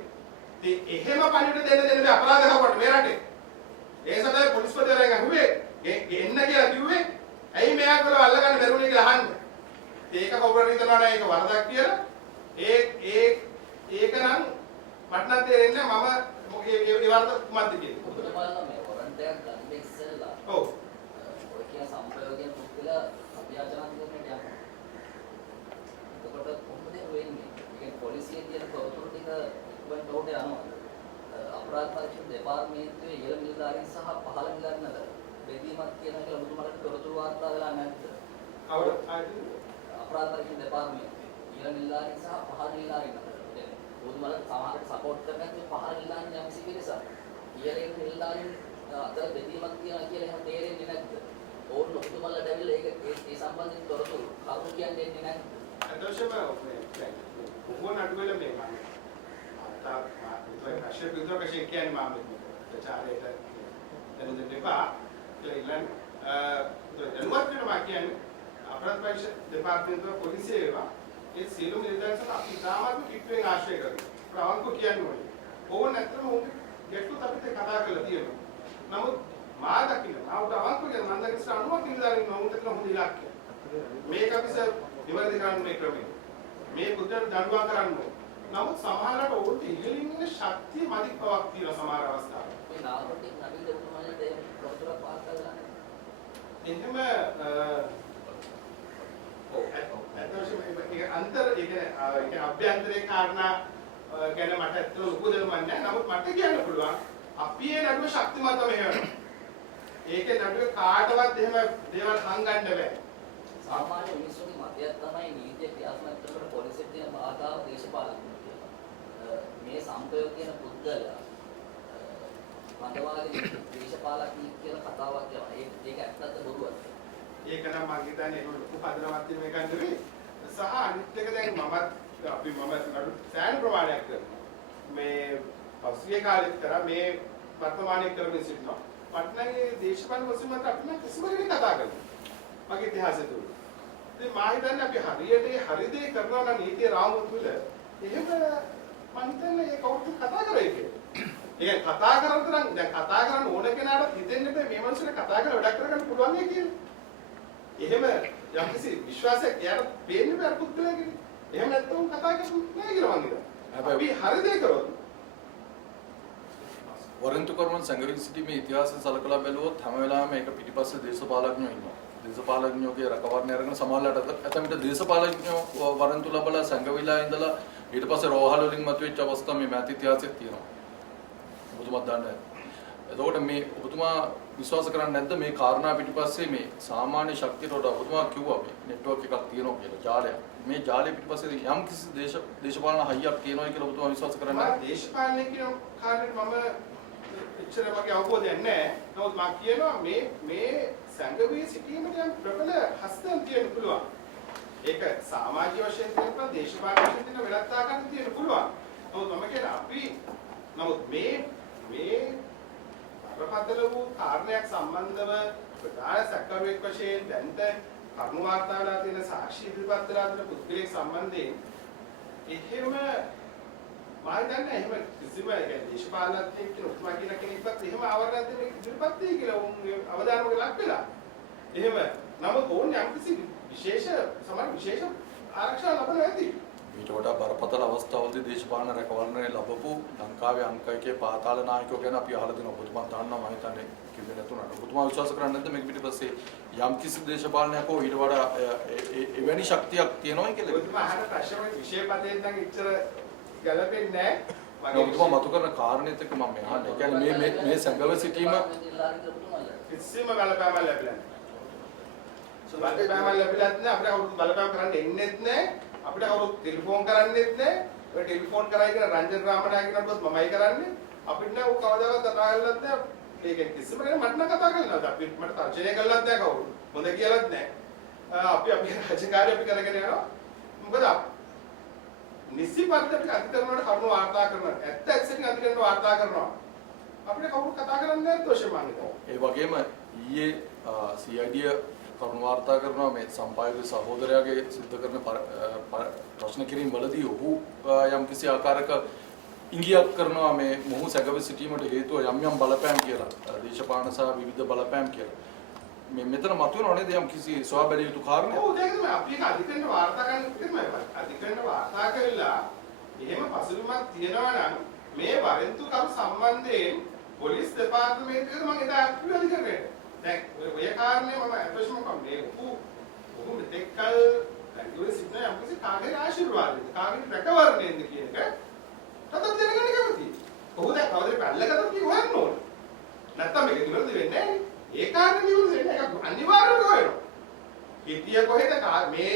ඉතින් එහෙම පණිඩ දෙන්න මේ අපරාධ කරුවට මේ රටේ. ඒ සතේ පොලිස්පතිවරයා ගහුවේ එන්න කියලා කිව්වේ. ඇයි මෙයා කළා අල්ලගන්න බැරුණේ කියලා අහන්න. ඒක කවුරුහරි හිතනවා නම් ඒක වරදක් කියලා. ඒක නම් මට නම් තේරෙන්නේ මම ඒ වරද කුමක්ද කියලා. ඔබතුමාලා මේ වොරන්ට් එකක් ගන්න ඉස්සෙල්ලා ඔව්. ඔය කියන සම්ප්‍රයෝගයෙන් පුද්ගලයා අභ්‍යාචනාධිකරණයට යනවා. එතකොට කොහොමද වෙන්නේ? ඒ පොලිසිය කියන තොරතුරු ටික ඉක්මනට උඩ යනවා. අපරාධ පරීක්ෂණ දෙපාර්තමේන්තුවේ ඉහළ නිලධාරීන් සහ පහළ නිලධාරීන් අතර බෙදීමක් තියෙනවා කියලා ඔබතුමාලට තොරතුරු වාර්තා වෙලා නැද්ද? අපරාධ පරීක්ෂණ දෙපාර්තමේන්තුවේ ඉහළ නිලධාරීන් සහ පහළ නිලධාරීන් අතර ඔබතුමාලට සමහරට සපෝට් කරන මේ පහළ නිලධාරීන් යම්කිසි පිරිසක් ඉහළ ඉන්න නිලධාරීන් අතර බෙදීමක් තියෙනවා කියලා එහෙම තේරෙන්නේ නැද්ද? ඕන් ඔබතුමාලට ඇවිල්ලා ඒ සම්බන්ධයෙන් තොරතුරු කරුණු කියන්නේ නැද්ද? අදෝෂම උගෝන අඩුවෙල මේ මම ප්‍රශ්න විතරකෂේ කියන්නේ මම ප්‍රචාරයට දැනුම් දෙපා ඉලන් දැනුවත් වෙනවා කියන්නේ අපරාධ පරීක්ෂණ දෙපාර්තමේන්තුව පොලිසිය ඒවා ඒ සියලුම නිලධාරීන් අපි තාමත් කිට්ටුවෙන් ආශ්‍රය කරනවා. ප්‍රාවන්ක කියන්නේ ඕන නැත්නම් උන්ගේ ගැටලුත් අපිට කතා කරලා තියෙනවා. නමුත් මා දකින්න ආවුට අවංක කියන මම දකින්න 90ක් නිලධාරීන් වුණත් කියලා හොඳ ඉලක්කය. මේක අපි නිවැරදි කරන්න මේ ක්‍රමය. මේ පුදුර දඬුවම් කරන්න ඕන. නමුත් සමහරවිට ඕන්ට ඉහළින් ඉන්න ශක්තිය මදි බවක් තියෙන සමහර අවස්ථාවල. මේ නාමපත්‍රික නවීන ඔබතුමාලට ඒ තොරතුරක් වාර්තා වෙලා නැහැ. එහෙම අන්තර් ඒක අභ්‍යන්තරේ කාරණා ගැන මට ඇත්තට ලොකු දැනුමක් නැහැ. නමුත් මට කියන්න පුළුවන් අපි ඒ නඩුව ශක්තිමත්ව මෙහෙවනවා. ඒකේ නඩුවේ කාටවත් එහෙම දේවල් හංගන්න බෑ. සාමාන්‍ය මිනිස්සුන්ගේ මතයක් තමයි නීතිය ක්‍රියාත්මක කරනකොට පොලිසියට තියෙන බාධාව දේශපාලනය කියලා. මේ සම්ප්‍රයෝග කියන පුද්ගලයා වන්දවාදී දේශපාලකයෙක් කියලා කතාවක් යනවා. ඒක ඇත්තද බොරුවද? ඒක නම් මම හිතන්නේ ඒක ලොකු පදනමක් තියෙන එකක් නෙවෙයි. සහ අනිත් එක දැන් මම නඩු සෑහෙන ප්‍රමාණයක් කරනවා. මේ පසුගිය කාලෙත් කරා මේ වර්තමානයේ කරමින් සිටිනවා. පට්නගේ දේශපාලන පොසිමත් අපි නම් කිසිම කෙනෙක් කතා කරන්නේ. මගේ ඉතිහාසය තුල. ඉතින් මා හිතන්නේ අපි හරියට හරි දේ කරනවා නම් නීතිය රාමුව තුල එහෙම මම හිතන්නේ ඒ කවුරුත් කතා කරේ කියලා. ඒ කතා කරන තරම් දැන් කතා කරන්න ඕන කෙනාට හිතෙන්නේ මේ මිනිස්සුන්ට කතා කරලා වැඩක් කරගන්න පුළුවන් නේ කියලා. එහෙම යම්කිසි විශ්වාසයක් යාර පේන්නේ බෑ පුද්ගලයාගේ. එහෙම නැත්නම් කතා කරන්නේ නැහැ කියලා මම හිතනවා. අපි හරි දේ කරොත් වරෙන්තු කරුවන් සංගවින් සිටීමේ ඉතිහාසය සලකලා බැලුවොත් හැම වෙලාවෙම ඒක පිටිපස්සේ දේශපාලඥයෝ ඉන්නවා. දේශපාලඥයෝගේ රකවරණ අරගෙන සමාජලට ඇතමිට දේශපාලඥයෝ වරෙන්තු ලබලා සංගවිලා ඉඳලා ඊට පස්සේ රෝහල වලින් මතුවෙච්ච අවස්ථා මේ මෑත ඉතිහාසෙත් තියෙනවා. ඔබතුමා දන්නේ. එතකොට මේ ඔබතුමා විශ්වාස කරන්නේ නැද්ද මේ කාරණා පිටිපස්සේ මේ සාමාන්‍ය ශක්තියට වඩා ඔබතුමා කිව්වා මේ නෙට්වර්ක් එකක් තියෙනවා කියලා ජාලයක්. මේ ජාලය පිටිපස්සේ යම් කිසි දේශපාලන හයියක් තියෙනවා කියලා ඔබතුමා විශ්වාස කරන්නේ නැද්ද? දේශපාලනය කියන කාරණේට මම එච්චර මගේ අවබෝධයක් නැහැ. නමුත් මම කියනවා මේ සංගවී සිටීමට යම් ප්‍රබල හස්තයක් තියෙන්න පුළුවන්. ඒක සමාජීය වශයෙන් තියෙනවා දේශපාලන වශයෙන් තියෙන වෙනත් ආකාරයක් තියෙන්න පුළුවන්. නමුත් මම කියන්නේ අපි නමුත් මේ ප්‍රපතල වූ කාරණයක් සම්බන්ධව ප්‍රධාන සැකකරුවෙක් වශයෙන් දැන්ට කරුණු වාර්තා වෙලා තියෙන සාක්ෂි ඉදිරිපත් වෙලා තියෙන පුද්ගලයෙක් සම්බන්ධයෙන් එහෙම මම දන්නේ එහෙම කිසිම දේශපාලනඥයෙක් කියන උතුමා කියන කෙනෙක්වත් එහෙම අවරණයක් දෙන්න ඉදිරිපත් වෙයි කියලා අවධානමක ලක් වෙලා. එහෙම නමුත් ඕන්නේ යම්කිසි විශේෂ සමාන විශේෂ ආරක්ෂා ලබන ඇති. ඊට වඩා බරපතල අවස්ථාවලදී දේශපාලන රැකවරණය ලැබපු ලංකාවේ අංක 1 පාතාල නායකයෝ ගැන අපි අහලා දෙනවා. ඔබතුමා දන්නවා මම හිතන්නේ කිව්වේ නැතුණා. ඔබතුමා විශ්වාස කරන්නේ නැද්ද මේක පිටිපස්සේ යම්කිසි දේශපාලනයක් හෝ ඊට වඩා එවැනි ශක්තියක් තියෙනවා කියලා? ඔබතුමා අහන ප්‍රශ්නේ විශේෂ පදයෙන් නම් ඉච්චර ගැලපෙන්නේ නැහැ. ඔබතුමා මතු කරන කාරණේත් එක්ක මම අහන්නේ. ඒ කියන්නේ මේ සංගව සිටීම කිසිම බලපෑමක් ලැබිලා නැහැ. බලපෑමක් ලැබිලාත් නැහැ. අපිට කවුරුත් බලපෑම් කරන්න එන්නෙත් නැහැ. අපිට කවුරුත් ටෙලිෆෝන් කරන්නෙත් නැහැ. ඔය ටෙලිෆෝන් කරයි කියන රංජන් රාමනායක නඩුවත් මමයි කරන්නේ. අපිට නෑ ਉਹ කවදාවත් කතා කරලත් නැහැ. ඒක කිසිම කෙනෙක් මට නම් කතා කරලා නැහැ. අපි මට තර්ජනය කළාත් නැහැ කවුරු. හොඳ කියලාත් නැහැ. අපි රාජකාරී අපි කරගෙන යනවා. මොකද නිසි පරිද්දට අධිකරණයට කරුණු වාර්තා කරනවා. ඇත්ත එක්සෙටින් අධිකරණයට වාර්තා කරනවා. අපිට කවුරු කතා කරන්නේ නැහැ දෝෂේ මං හිතනවා. ඒ වගේම ඊයේ CID කරුණු වාර්තා කරනවා මේ සම්පායුගේ සහෝදරයාගේ සිද්ධ කරන ප්‍රශ්න කිරීම වලදී ඔහු යම්කිසි ආකාරයක ඉඟියක් කරනවා මේ මොහු සැගව සිටීමට හේතුව යම් බලපෑම් කියලා. දේශපාලන සහ විවිධ බලපෑම් කියලා. මේ මෙතන මතුවෙනව නේද යම්කිසි සොයාබැලිය යුතු කාරණා? ඔව් ඒක තමයි අපි ඒක අධිකරණ වාර්තා කරන්න තමයි. අධිකරණ වාර්තා කළා එහෙම පසුබිමක් තියෙනවා නම් මේ වරෙන්තු කරු සම්බන්ධයෙන් පොලිස් දෙපාර්තමේන්තුවේද මම එදා කිව්ව අධිකරණයට. දැන් ඔය කාරණේ මම අත්‍යවශ්‍යම කම්මේ ඔහු මෙතෙක්කල් ඉවර සිටින යම්කිසි කාගේ ආශිර්වාදයද කාගේ රැකවරණයෙන්ද කියන එක තත්ත්ව දැනගන්න කැමතියි. ඔහු දැන් කවදද පැල්ලකට කි හොයන්න ඕන. නැත්තම් මේක නිවැරදි වෙන්නේ නැහැ. ඒ කාරණේ නිවැරදි වෙන්නේ ඒක අනිවාර්යයෙන්ම හොයනවා. හිටිය කොහෙද මේ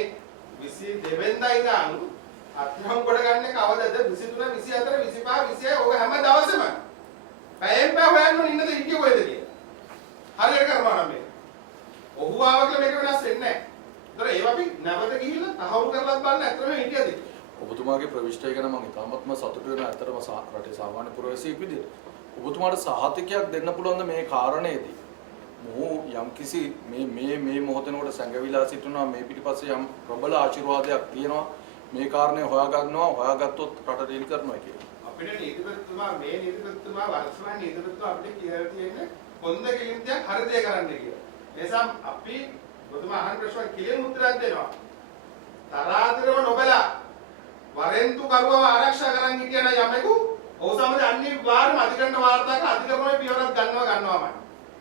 22 වෙනිදා ඉඳන් අත්නම් කොට ගන්න කවදද 23 24 25 26 ඔය හැම දවසෙම පැයෙන් පැය හොයන්න ඉන්නද හිටිය කොහෙද කියලා. හරියට කරනවා නම් මේක. ඔහු ආව කියලා මේක වෙනස් වෙන්නේ නැහැ. ඒතර ඒව අපි නැවත ගිහිල්ලා තහවුරු කරලා බලන්න ඇත්තම හිටියද? ඔබතුමාගේ ප්‍රවිෂ්ඨය ගැන මම ඉතාමත්ම සතුටු වෙනවා. ඇත්තටම රටේ සාමාන්‍ය පුරවැසියෙක් විදිහට. ඔබතුමාට සහතිකයක් දෙන්න පුළුවන්ද මේ කාරණේදී? මොහු යම්කිසි මේ මොහොතේනකොට සැඟවිලා සිටිනවා මේ පිටිපස්සේ යම් ප්‍රබල ආශිර්වාදයක් තියෙනවා. මේ කාරණේ හොයාගත්තොත් රට ඩීල් කරනවා කියලා. අපිට නීතිපතිතුමා මේ නීතිපතිතුමා වර්තමාන නීතිපතිතුමා අපිට කියලා තියෙන්නේ හොඳ කෙලින්තියක් හරි දේ කරන්න කියලා. එනිසා අපි ඔබතුමා අහන ප්‍රශ්න කෙලින් උත්තරයක් දෙනවා. තරාතිරම නොබලා වරෙන්තු කරුවව ආරක්ෂා කරන් හිටියන යමෙකු ඔහු සමග අනිවාර්යයෙන්ම අධිකරණ වාර්තා කරලා අධිකරණයේ පියවරක් ගන්නවාමයි.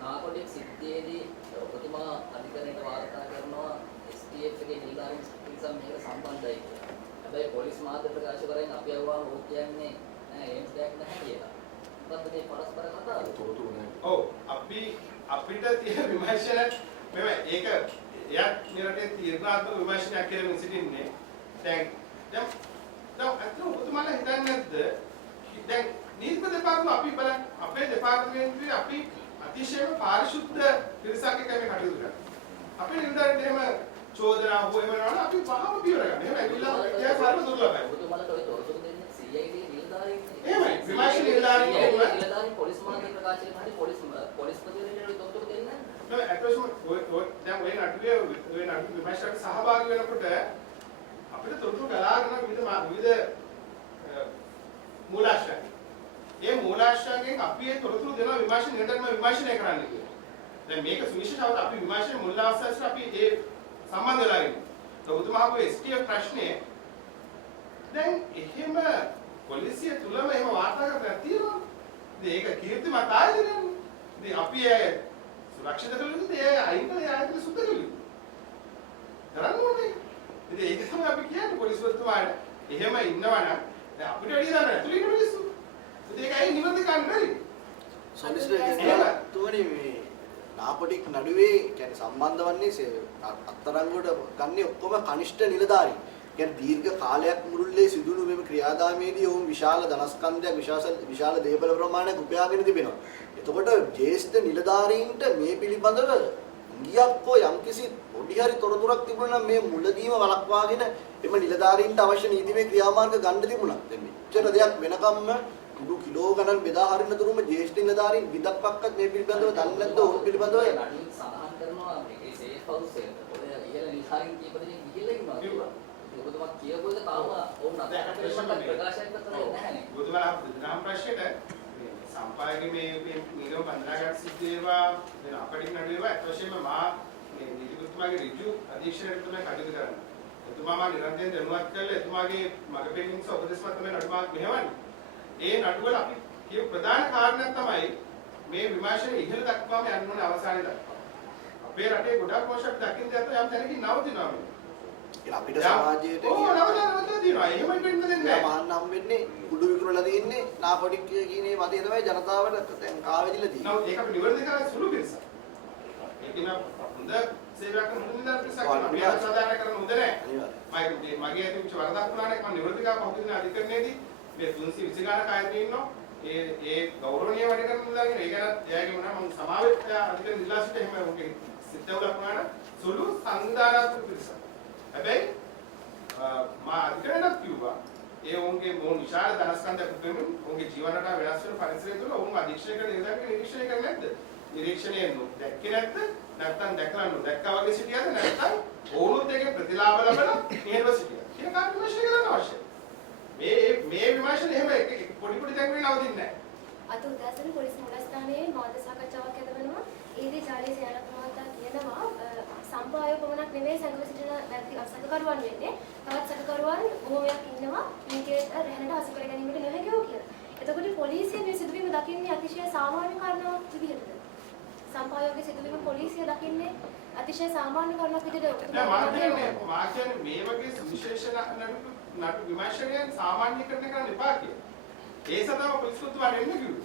නාකොඩියක් සිද්ධියේදී ඔබතුමා අධිකරණයට වාර්තා කරනවා STF එකේ නිලධාරීන් නිසා මේක සම්බන්ධයි කියලා. හැබැයි පොලිස් මාධ්‍ය ප්‍රකාශ කරගෙන අපි අහුවාම ඔහු කියන්නේ නෑ ඒම්ස් දෙයක් නැහැ කියලා. මොකද්ද මේ පරස්පර කතාව? තොරතුරු නෑ. ඔව් අපිට තියෙන විමර්ශන මෙව ඒක එයත් මෙරටේ තීරණාත්මක විමර්ශනයක් කියලා සිටින්නේ. දැන් අත්‍යවශ්‍ය ඔබතුමාලා හිතන්නේ නැද්ද? දැන් නීති දෙපාර්තමේන්තුව අපි බලන්න අපේ දෙපාර්තමේන්තුවේ අපි අතිශයම පාරිශුද්ධ පිරිසක් එක්ක මේ කටයුතු කරනවා. අපේ නිලධාරීන් එහෙම චෝදනා හෝ එහෙම නෝන අපි වහම පියවර ගන්න. එහෙම ඇවිල්ලා ඒක සර්ව දුර්ලභයි. ඔබතුමාලට ඔය තොරතුරු දෙන්නේ CID නිලධාරීන්. එහෙමයි. විමර්ශන නිලධාරීන් පොලිස් මාධ්‍ය ප්‍රකාශ කරන හැටි පොලිස් ප්‍රතිනිධියට තොරතුරු දෙන්නේ නැහැ. ඇත්තටම දැන් ඔය නඩුවේ විමර්ශනයට සහභාගී වෙනකොට අපිට තොරතුරු ගලාගෙන විවිධ මූලාශ්‍රයන්. ඒ මූලාශ්‍රයන්ගෙන් අපි ඒ තොරතුරු දෙනවා විමර්ශන නිරන්තරම විමර්ශනය කරන්න කියලා. දැන් මේක සුවිශේෂව අපි විමර්ශන මුල් අවස්ථාවේ අපි ඒ සම්බන්ධ වෙලා ඉන්නේ. ඔබතුමාගේ STF ප්‍රශ්නේ දැන් එහෙම පොලිසිය තුලම එහෙම වාර්තා කරලා තියෙනවා. ඉතින් ඒක කීර්තිමත් ආයතනයක්. ඉතින් අපි ඒ සුරක්ෂිත කළොත් ඒ අයින් කළ ආයතන සුද්ධ කළොත්. කරන්න ඕනේ. ඉතින් ඒක තමයි අපි කියන්නේ පොලිස්වතුමාට. එහෙම ඉන්නවනම් දැන් අපිට වැඩි දාන්න ඇතුළේ ඉන්න මිනිස්සු. ඉතින් ඒක ඇයි නිවර්ති ගන්න බැරි? සොලිසිටර් තුමනි මේ නාකොටික් නඩුවේ කියන්නේ සම්බන්ධ වන්නේ අත්අඩංගුවට ගන්නේ ඔක්කොම කනිෂ්ඨ නිලධාරීන්. කියන්නේ දීර්ඝ කාලයක් මුළුල්ලේ සිදුණු මෙම ක්‍රියාදාමයේදී ඔවුන් විශාල ධනස්කන්ධයක් විශාල දේපල ප්‍රමාණයක් උපයාගෙන තිබෙනවා. එතකොට ජ්‍යෙෂ්ඨ නිලධාරීන්ට මේ පිළිබඳව ඉංගියක් හෝ යම්කිසි පොඩි හරි තොරතුරක් තිබුණා නම් මේ මුලදීම වළක්වාගෙන එම නිලධාරීන්ට අවශ්‍ය නීතිමය ක්‍රියාමාර්ග ගන්න තිබුණා. දැන් මෙච්චර දෙයක් වෙනකම්ම කුඩු කිලෝ ගණන් බෙදා හරින්න තුරුම ජ්‍යෙෂ්ඨ නිලධාරීන් විදක්පක්වත් මේ පිළිබඳව දන්නේ නැද්ද? ඔවුන් පිළිබඳව නඩුවේ සඳහන් කරනවා මේකේ සේෆ් හවුස් එක. පොළ ඉහළ නිලධාරීන් කීප දෙනෙක් ගිහිල්ලා ඉන්නවා. ඔබතුමා කියපුවද තාම ඔවුන් ප්‍රකාශයක් කරලා නැහැ. ඔබතුමාලා නම් ප්‍රශ්නෙට සම්පායගේ මේ නිගම බන්ධනාගාර සිද්ධ වේවා වෙන අපටින් නඩු වේවා අත්වශයෙන්ම මා මේ එතුමාගේ ඍජු අධීක්ෂණයට තමයි කටයුතු කරන්නේ. එතුමා මා නිරන්තරයෙන් දැනුවත් කරලා එතුමාගේ මග පෙන්වීම උපදෙස්වත් තමයි නඩුවක් මෙහෙවන්නේ. ඒ නඩුවල අපි කියපු ප්‍රධාන කාරණයක් තමයි මේ විමර්ශනයේ ඉහළ දක්වාම යන්න ඕනේ අවසානයේ දක්වා. අපේ රටේ ගොඩක් මොෂක් දකින්න දැක්ක යම් තැනකින් නවතිනවා මේ. ඒක අපිට සමාජයට නවතිනවා. එහෙම වෙන්න දෙන්නේ නැහැ. මාන්න හම් වෙන්නේ කුඩු විකුණලා තියෙන්නේ නාකොටික් කියනේ මතය තමයි ජනතාවට දැන් කාවැදිලා තියෙන්නේ. නමුත් ඒක අපි නිවැරදි කරලා සුළු පිරිසක්. ඒක න හොඳ සේවයක් කරන හොඳ නිලධාරී පිරිසක් අපි සාධාරණ කරන හොඳ නැහැ. මගේ ඇතිවෙච්ච වරදක් වුණානේ මම නිවැරදි කරලා පහුගින අධිකරණයේදී මේ 320 ගානක් ආයතනෙ ඉන්නවා. ඒ ගෞරවනීය වැඩ කරන නිලධාරීන් ඒ ගැන එයාගේ මොනවා මම සමාවෙත් අධිකරණ නිලධාරීන්ට එහෙම ඔගේ සිද්ධවලක් වුණාට සුළු සංවිධානාත්මක පිරිසක්. හැබැයි මා අධිකරණයක් කිව්වා ඒ ඔවුන්ගේ මොන විශාල ධනස්කන්ධයක් උපයමින් ඔවුන්ගේ ජීවන රටාව වෙනස් වෙන පරිසරය තුළ ඔවුන් අධීක්ෂණය කරන නිලධාරීන් නිරීක්ෂණය කරන්නේ නැද්ද? නිරීක්ෂණය දැක්කේ නැද්ද? නැත්නම් දැකලා නොදැක්කා වගේ සිටියද නැත්නම් ඔවුනුත් ඒකේ ප්‍රතිලාභ ලබලා මෙහෙම සිටියද? කියන කාරණා විමර්ශනය කරන්න අවශ්‍යයි. මේ විමර්ශනය එහෙම පොඩි පොඩි තැන් වලින් නවතින්නේ නැහැ. අද උදෑසන පොලිස් මූලස්ථානයේ මහා සාකච්ඡාවක් ඇද වෙනවා. ඒදී චාලී සේනානායක මහතා කියනවා සම්පායෝ පමණක් නෙවෙයි සංගම සිටින සැකකරුවන් වෙන්නේ. තවත් සැකකරුවන් බොහෝමයක් ඉන්නවා. මේකේ රැහැනට හසු කර ගැනීමට නොහැකිව කියලා. එතකොට පොලිසිය මේ සිදුවීම දකින්නේ අතිශය සාමාන්‍ය කාරණාවක් විදිහටද? සම්පායෝගේ සිදුවීම පොලිසිය දකින්නේ අතිශය සාමාන්‍ය කාරණාවක් විදිහට මා කියන්නේ මේ වගේ සුවිශේෂ නඩු විමර්ශනයන් සාමාන්‍යකරණය කරන්න එපා කියලා. ඒ සඳහා පොලිස්තුමාට එන්න කිව්වේ.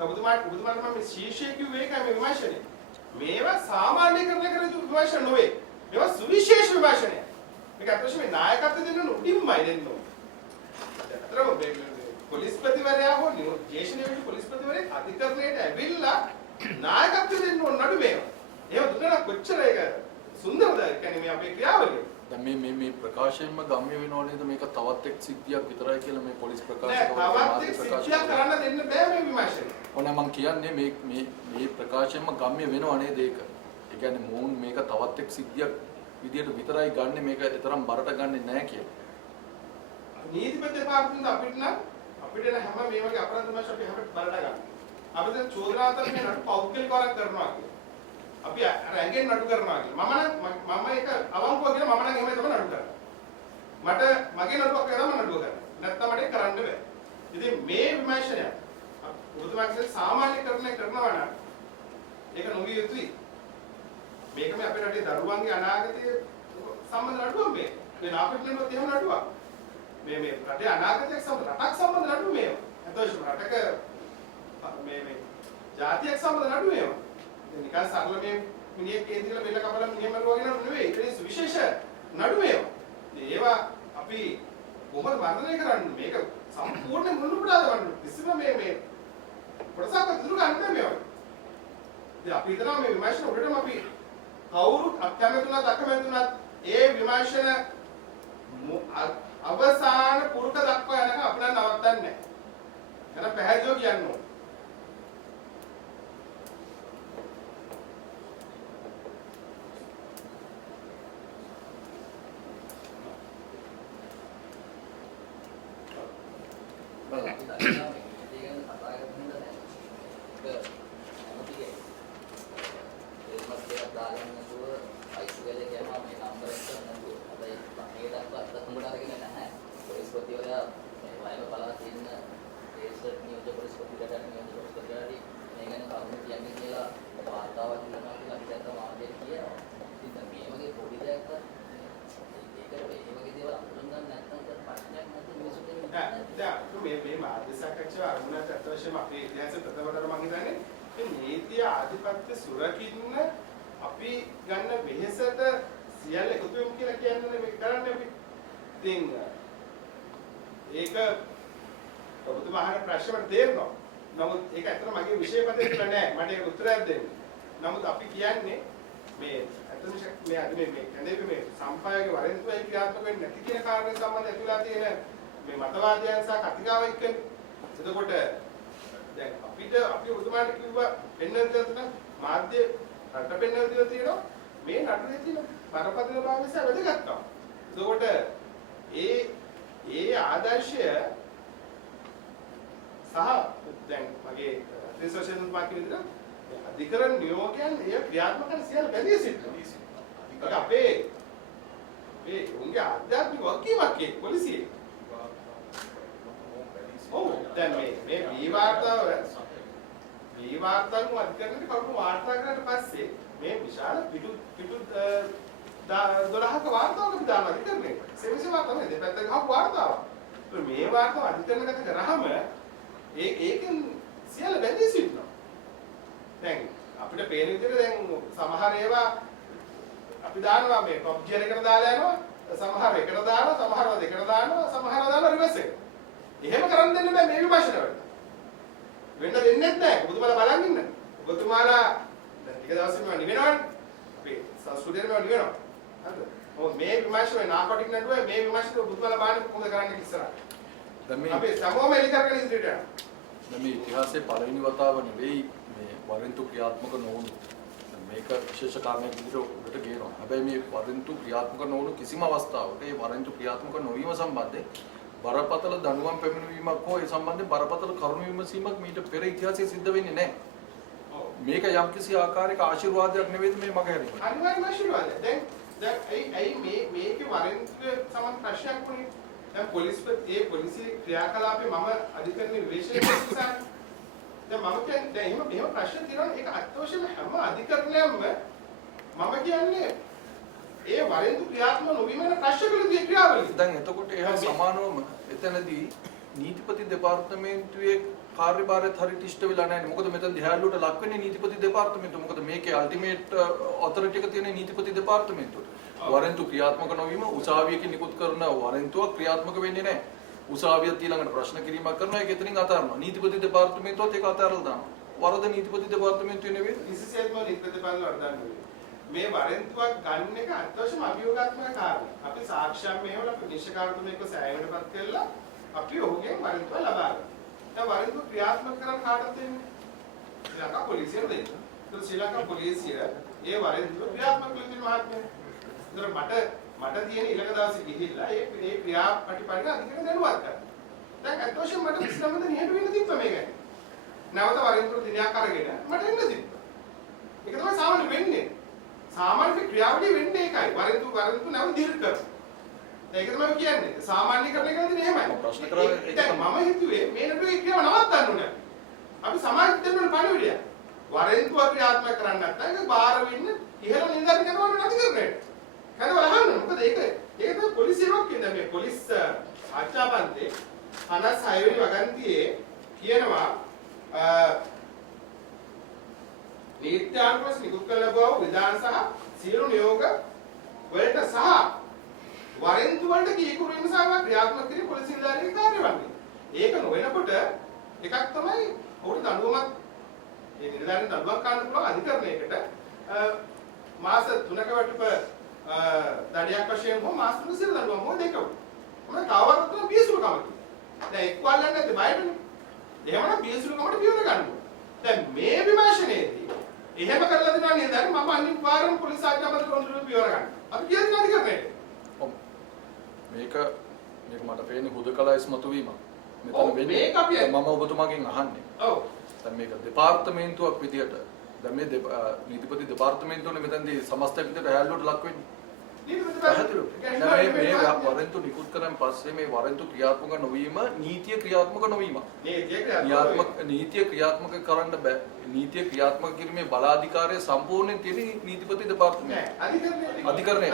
ඔබතුමාට මම මේ ශීර්ෂය කිව්වේ ඒකයි මේ විමර්ශනය. මේවා සාමාන්‍යකරණය කර යුතු විමර්ශන නොවේ. මේවා සුවිශේෂ විමර්ශනය. මේක අත්‍යවශ්‍ය මේ නායකත්වය දෙන්න උඩින්මයි දෙන්න ඕනේ. අතරම පොලිස්පතිවරයා හෝ ජේෂ්ඨ පොලිස්පතිවරයෙක් අධිකරණයට ඇවිල්ලා නායකත්වය දෙන්න ඕන නඩු මේවා. ඒව දුන්නා කොච්චර ඒක සුන්දරද? ඒ කියන්නේ මේ අපේ ක්‍රියාවලිය. දැන් මේ ප්‍රකාශයෙන්ම ගම්ම්‍ය වෙනව නේද මේක තවත් එක් සිද්ධියක් විතරයි කියලා මේ පොලිස් ප්‍රකාශක තවත් එක් සිද්ධියක් කරන්න දෙන්න බෑ මේ විමර්ශනය. ඕනේ මම කියන්නේ මේ ප්‍රකාශයෙන්ම ගම්ම්‍ය වෙනව නේද ඒක. ඒ කියන්නේ මොවුන් මේක තවත් එක් සිද්ධියක් විදියට විතරයි ගන්නෙ මේක තරම් බරට ගන්නෙ නැහැ කියලා. නීතිපති දෙපාර්තමේන්තුව අපිට නම් හැම මේ වගේ අපරාධ විමර්ශන අපි හැමට බරට ගන්න. අපි දැන් චෝදනාත්මක මේ නඩු පෞද්ගලිකව කරනවා කියලා. අපි අර ඇඟෙන් නඩු කරනවා කියලා. මම ඒක අවංකව කියලා මම නම් එහෙම තමයි නඩු කරන්නේ. මට මගේ නඩුවක් කරලා මම නඩුව කරනවා. නැත්නම් මට ඒක කරන්න බෑ. ඉතින් මේ විමර්ශනය ඔබතුමාගේ සාමාන්‍යකරණය කරනවා නම් ඒක නොවිය යුතුයි. මේක මේ අපේ රටේ දරුවන්ගේ අනාගතය සම්බන්ධ නඩුවක් මේ. මේ නාපිට නෙමෙයි එහෙම නඩුවක්. මේ රටේ අනාගතයක් සම්බන්ධ රටක් සම්බන්ධ නඩුව මේවා. එතකොට රටක මේ ජාතියක් සම්බන්ධ නඩුව මේවා. නිකන් සරල මේ මිනිහෙක් කේන්ද්‍රවල බෙල්ල කපලා මිනිහ මරුවා කියන නඩු නෙවෙයි. ඒ විශේෂ නඩු මේවා. ඒවා අපි කොහොමද වර්ණනය කරන්නේ? මේක සම්පූර්ණ මුළු පුරාද වන්න. කිසිම මේ ප්‍රසාර දුරු ගන්න බෑ මේවා. ඉතින් අපි හිතනවා මේ විමර්ශන උඩටම අපි කවුරුත් අකමැතුණත් අකමැතුණත් ඒ විමර්ශන අවසාන පුරුක දක්වා යනකම් අපිට නවත්තන්නේ නැහැ. එන පැහැදිලිව කියන්න ඕනේ. මේ මාධ්‍ය සාකච්ඡාව අරමුණට අත්‍යවශ්‍යම අපේ ඉතිහාසයේ ප්‍රථමතර මම හිතන්නේ මේ නීතිය ආධිපත්‍ය සුරකින්න අපි ගන්න වෙහෙසට සියල්ල එකතු වෙමු කියලා කියන්නේ මේක කරන්නේ අපි. ඉතින් ඒක ඔබතුමා අහන ප්‍රශ්නවලට තේරෙනවා. නමුත් ඒක ඇත්තට මගේ විෂයපතේ කියලා නෑ. මට ඒක උත්තරයක් දෙන්න. නමුත් අපි කියන්නේ මේ ඇත්තටම මේ අද මේ කැඳේ මේ සම්පායගේ වරෙන්තුවයි ක්‍රියාත්මක වෙන්නේ නැති කියන කාරණේ සම්බන්ධ ඇතුළත තියෙන මේ මතවාදයන් සහ කතිකාව එක්කනේ. එතකොට දැන් අපි උතුමාට කිව්වා පෙන්වන්න දෙන්න මාධ්‍ය රට පෙන්වන්න දෙලා තියෙනවා මේ නඩුවේ තියෙන බරපතල භාවය සහ වැදගත්කම. එතකොට ඒ ආදර්ශය සහ දැන් මගේ රිසර්ච් එකෙන් මා කියන විදිහට අධිකරණ නියෝගයන් එය ක්‍රියාත්මක කරන සියල්ල බැදී සිටිනවා. ඒක අපේ උන්ගේ ආධ්‍යාත්මික වගකීමක් ඒක පොලිසියේ. ඔව් දැන් මේ වීවාර්තාව අධිකරණයට කවුරු වාර්තා කරාට පස්සේ මේ විශාල පිටු 12ක වාර්තාවක් අපි දානවා අධිකරණයට. සෙමිසි වාර්තාව නෙවෙයි දෙපැත්තක ගහපු වාර්තාවක්. මේ වාර්තාව අධිකරණගත කරාම ඒකෙන් සියල්ල බැඳී සිටිනවා. දැන් අපිට පේන විදිහට දැන් සමහර ඒවා අපි දානවා මේ টপ ගියර් එකට දාලා යනවා සමහර එකට දානවා සමහරව දෙකට දානවා සමහරව දානවා රිවර්ස් එකට. එහෙම කරන් දෙන්න බෑ මේ විභාෂණවල. වෙන්න දෙන්නේ නැහැ. ඔබතුමාලා බලන් ඉන්න. ඔබතුමාලා දැන් ටික දවසකින් මම නිවෙනවනේ. අපේ සංස්කෘතියෙන් මම නිවෙනවා. හරිද? මොකද මේ විමර්ශනයේ නාකොටික් නඩුවේ මේ විමර්ශනය ඔබතුමාලා බලන්න කොහොමද කරන්නේ ඉස්සරහ. දැන් මේ අපි සමෝම එලි කරගෙන ඉදිරියට යනවා. දැන් මේ ඉතිහාසයේ පළවෙනි වතාව නෙවෙයි මේ වරෙන්තු ක්‍රියාත්මක නොවුණු. මේක විශේෂ කාරණයක් විදිහට ඔබට කියනවා. හැබැයි මේ වරෙන්තු ක්‍රියාත්මක නොවුණු කිසිම අවස්ථාවක මේ වරෙන්තු ක්‍රියාත්මක නොවීම සම්බන්ධයෙන් බරපතල දඬුවම් පැමිණවීමක් හෝ ඒ සම්බන්ධයෙන් බරපතල කරුණු විමසීමක් මීට පෙර ඉතිහාසයේ සිද්ධ වෙන්නේ නැහැ. මේක යම්කිසි ආකාරයක ආශිර්වාදයක් නෙවෙයිද මේ මගහැරීම? අනිවාර්යයෙන්ම ආශිර්වාදයක්. දැන් ඇයි මේකේ වරෙන්තුවේ සමන් ප්‍රශ්නයක් වුණේ? දැන් පොලිසිය ක්‍රියාකලාපේ මම අධිකරණ විවේචනය කරන නිසා දැන් මම කියන්නේ දැන් එහෙම ප්‍රශ්න තියෙනවා ඒක අත්‍යවශ්‍යම හැම අධිකරණයක්ම මම කියන්නේ ඒ වරෙන්තු ක්‍රියාත්මක නොවීම වෙන ප්‍රශ්නවලදී ක්‍රියාවලිය. දැන් එතකොට එහා සමානවම එතනදී නීතිපති දෙපාර්තමේන්තුවේ කාර්යභාරයත් හරියට ඉෂ්ට වෙලා නැහැ. මොකද මෙතන දිහාලුවට ලක් වෙන්නේ නීතිපති දෙපාර්තමේන්තුව. මොකද මේකේ අල්ටිමේට් ඔතොරිටි එක තියෙන නීතිපති දෙපාර්තමේන්තුවට. වරෙන්තු ක්‍රියාත්මක නොවීම උසාවියකින් නිකුත් කරන වරෙන්තුවක් ක්‍රියාත්මක වෙන්නේ නැහැ. උසාවියත් ඊළඟට ප්‍රශ්න කිරීමක් කරනවා ඒක එතනින් අතාරිනවා. නීතිපති දෙපාර්තමේන්තුවත් ඒක අතාරලා දානවා. වරද නීතිපති දෙපාර්තමේන්තුවේ නෙවෙයි. කිසිසේත්ම නීතිපති දෙපාර්තමේන්තුව වරදක් නෙවෙයි. මේ වරෙන්තුවක් ගන්න එක අත්‍යවශ්‍යම අභියෝගාත්මක කාරණා. අපි සාක්ෂියක් මෙහෙवला අපි නිශ්චකාරතුමෙක්ව සෑයීමටපත් කළා. අපි ඔහුගෙන් වරෙන්තුව ලබා ගන්නවා. දැන් වරෙන්තුව ක්‍රියාත්මක කරන්න කාටද දෙන්නේ? ශ්‍රී ලංකා පොලිසියට දෙන්න. ඒක ශ්‍රී ලංකා පොලිසිය ඒ වරෙන්තුව ක්‍රියාත්මක කළ දෙන මහත්මයා. ඒතර මට තියෙන ඊළඟ දවසේ ගිහිල්ලා ඒ ක්‍රියාපටිපන්න අධිකරණ දැනුවත් කරනවා. දැන් අත්‍යවශ්‍යම මට 29 වෙනි නිහඬ වෙන්න තිබ්බා මේක. නැවත වරෙන්තුව දිනයක් අරගෙන මට එන්න තිබ්බා. ඒක තමයි සාමාන්‍ය වෙන්නේ. සාමාන්‍ය ක්‍රියාවලිය වෙන්නේ ඒකයි. වරෙන්තු නැව දීර්ඝ කරනවා. ඒක තමයි කියන්නේ. සාමාන්‍යකරණය කරන්නේ එහෙමයි. ප්‍රශ්න කරන්නේ ඒක දැන් මම හිතුවේ මේ නඩුවේ ක්‍රියාව නවත්තන්න ඕනේ. අපි සමාජ දෙන්න පණිවිඩය. වරෙන්තුව ක්‍රියාත්මක කරන්නේ නැත්නම් ඒක බාර වෙන්න ඉහළ නිලධාරි කරනවා නැති කරන්නේ. කනවල අහන්න. මොකද ඒක තමයි පොලිසියක් කියන්නේ මේ පොලිස් ආචාර්යපන්තේ 56 වෙනි වගන්තියේ කියනවා නීත්‍යානුකූල නිකුත් කළ බව විධාන සහ සියලු නියෝග වලට සහ වරෙන්තු වලට කීකරු වීම සහ ක්‍රියාත්මක කිරීම පොලිස් නිලධාරියේ කාර්යවන්නේ. ඒක නොවනකොට එකක් තමයි ඔහුට දඬුවමක් මේ නිලධාරියට දඬුවම් ගන්න පුළුවන් අධිකරණයකට මාස 3ක වටුප දඩයක් වශයෙන් හෝ මාස 3 සිර දඬුවම් හෝ දෙකම. මොකද කවවරත් පියසුරුකම. දැන් එක්වල්ලන්නේ නැද්ද බයටනේ. එහෙමනම් පියසුරුකමට පියවර ගන්නවා. දැන් මේ විමර්ශනයේදී එහෙම කරලා දෙනවා නේද? මම අනිවාර්යයෙන්ම පොලිස් ආඥාපත්‍ර කොන්දරේ පියවර ගන්න. අපි කියන්නේ අධිකරණයට. මේක මට පේන්නේ හුදකලා ඉස්මතු වීමක්. මෙතන වෙන්නේ මේක අපි මම ඔබතුමාගෙන් අහන්නේ. ඔව්. දැන් මේක දෙපාර්තමේන්තුවක් විදියට දැන් මේ නීතිපති දෙපාර්තමේන්තුවනේ මෙතනදී සමස්තයක් විදියට හැල්ලුවට ලක් වෙන්නේ. මේ වරෙන්තු නිකුත් කරන් පස්සේ මේ වරෙන්තු ක්‍රියාත්මක නොවීම නීතිය ක්‍රියාත්මක නොවීම. නීතිය ක්‍රියාත්මක කරන්න බෑ. නීතිය ක්‍රියාත්මක කිරීමේ බලාධිකාරය සම්පූර්ණයෙන් තියෙන නීතිපති දෙපාර්තමේන්තුවේ. අධිකරණය.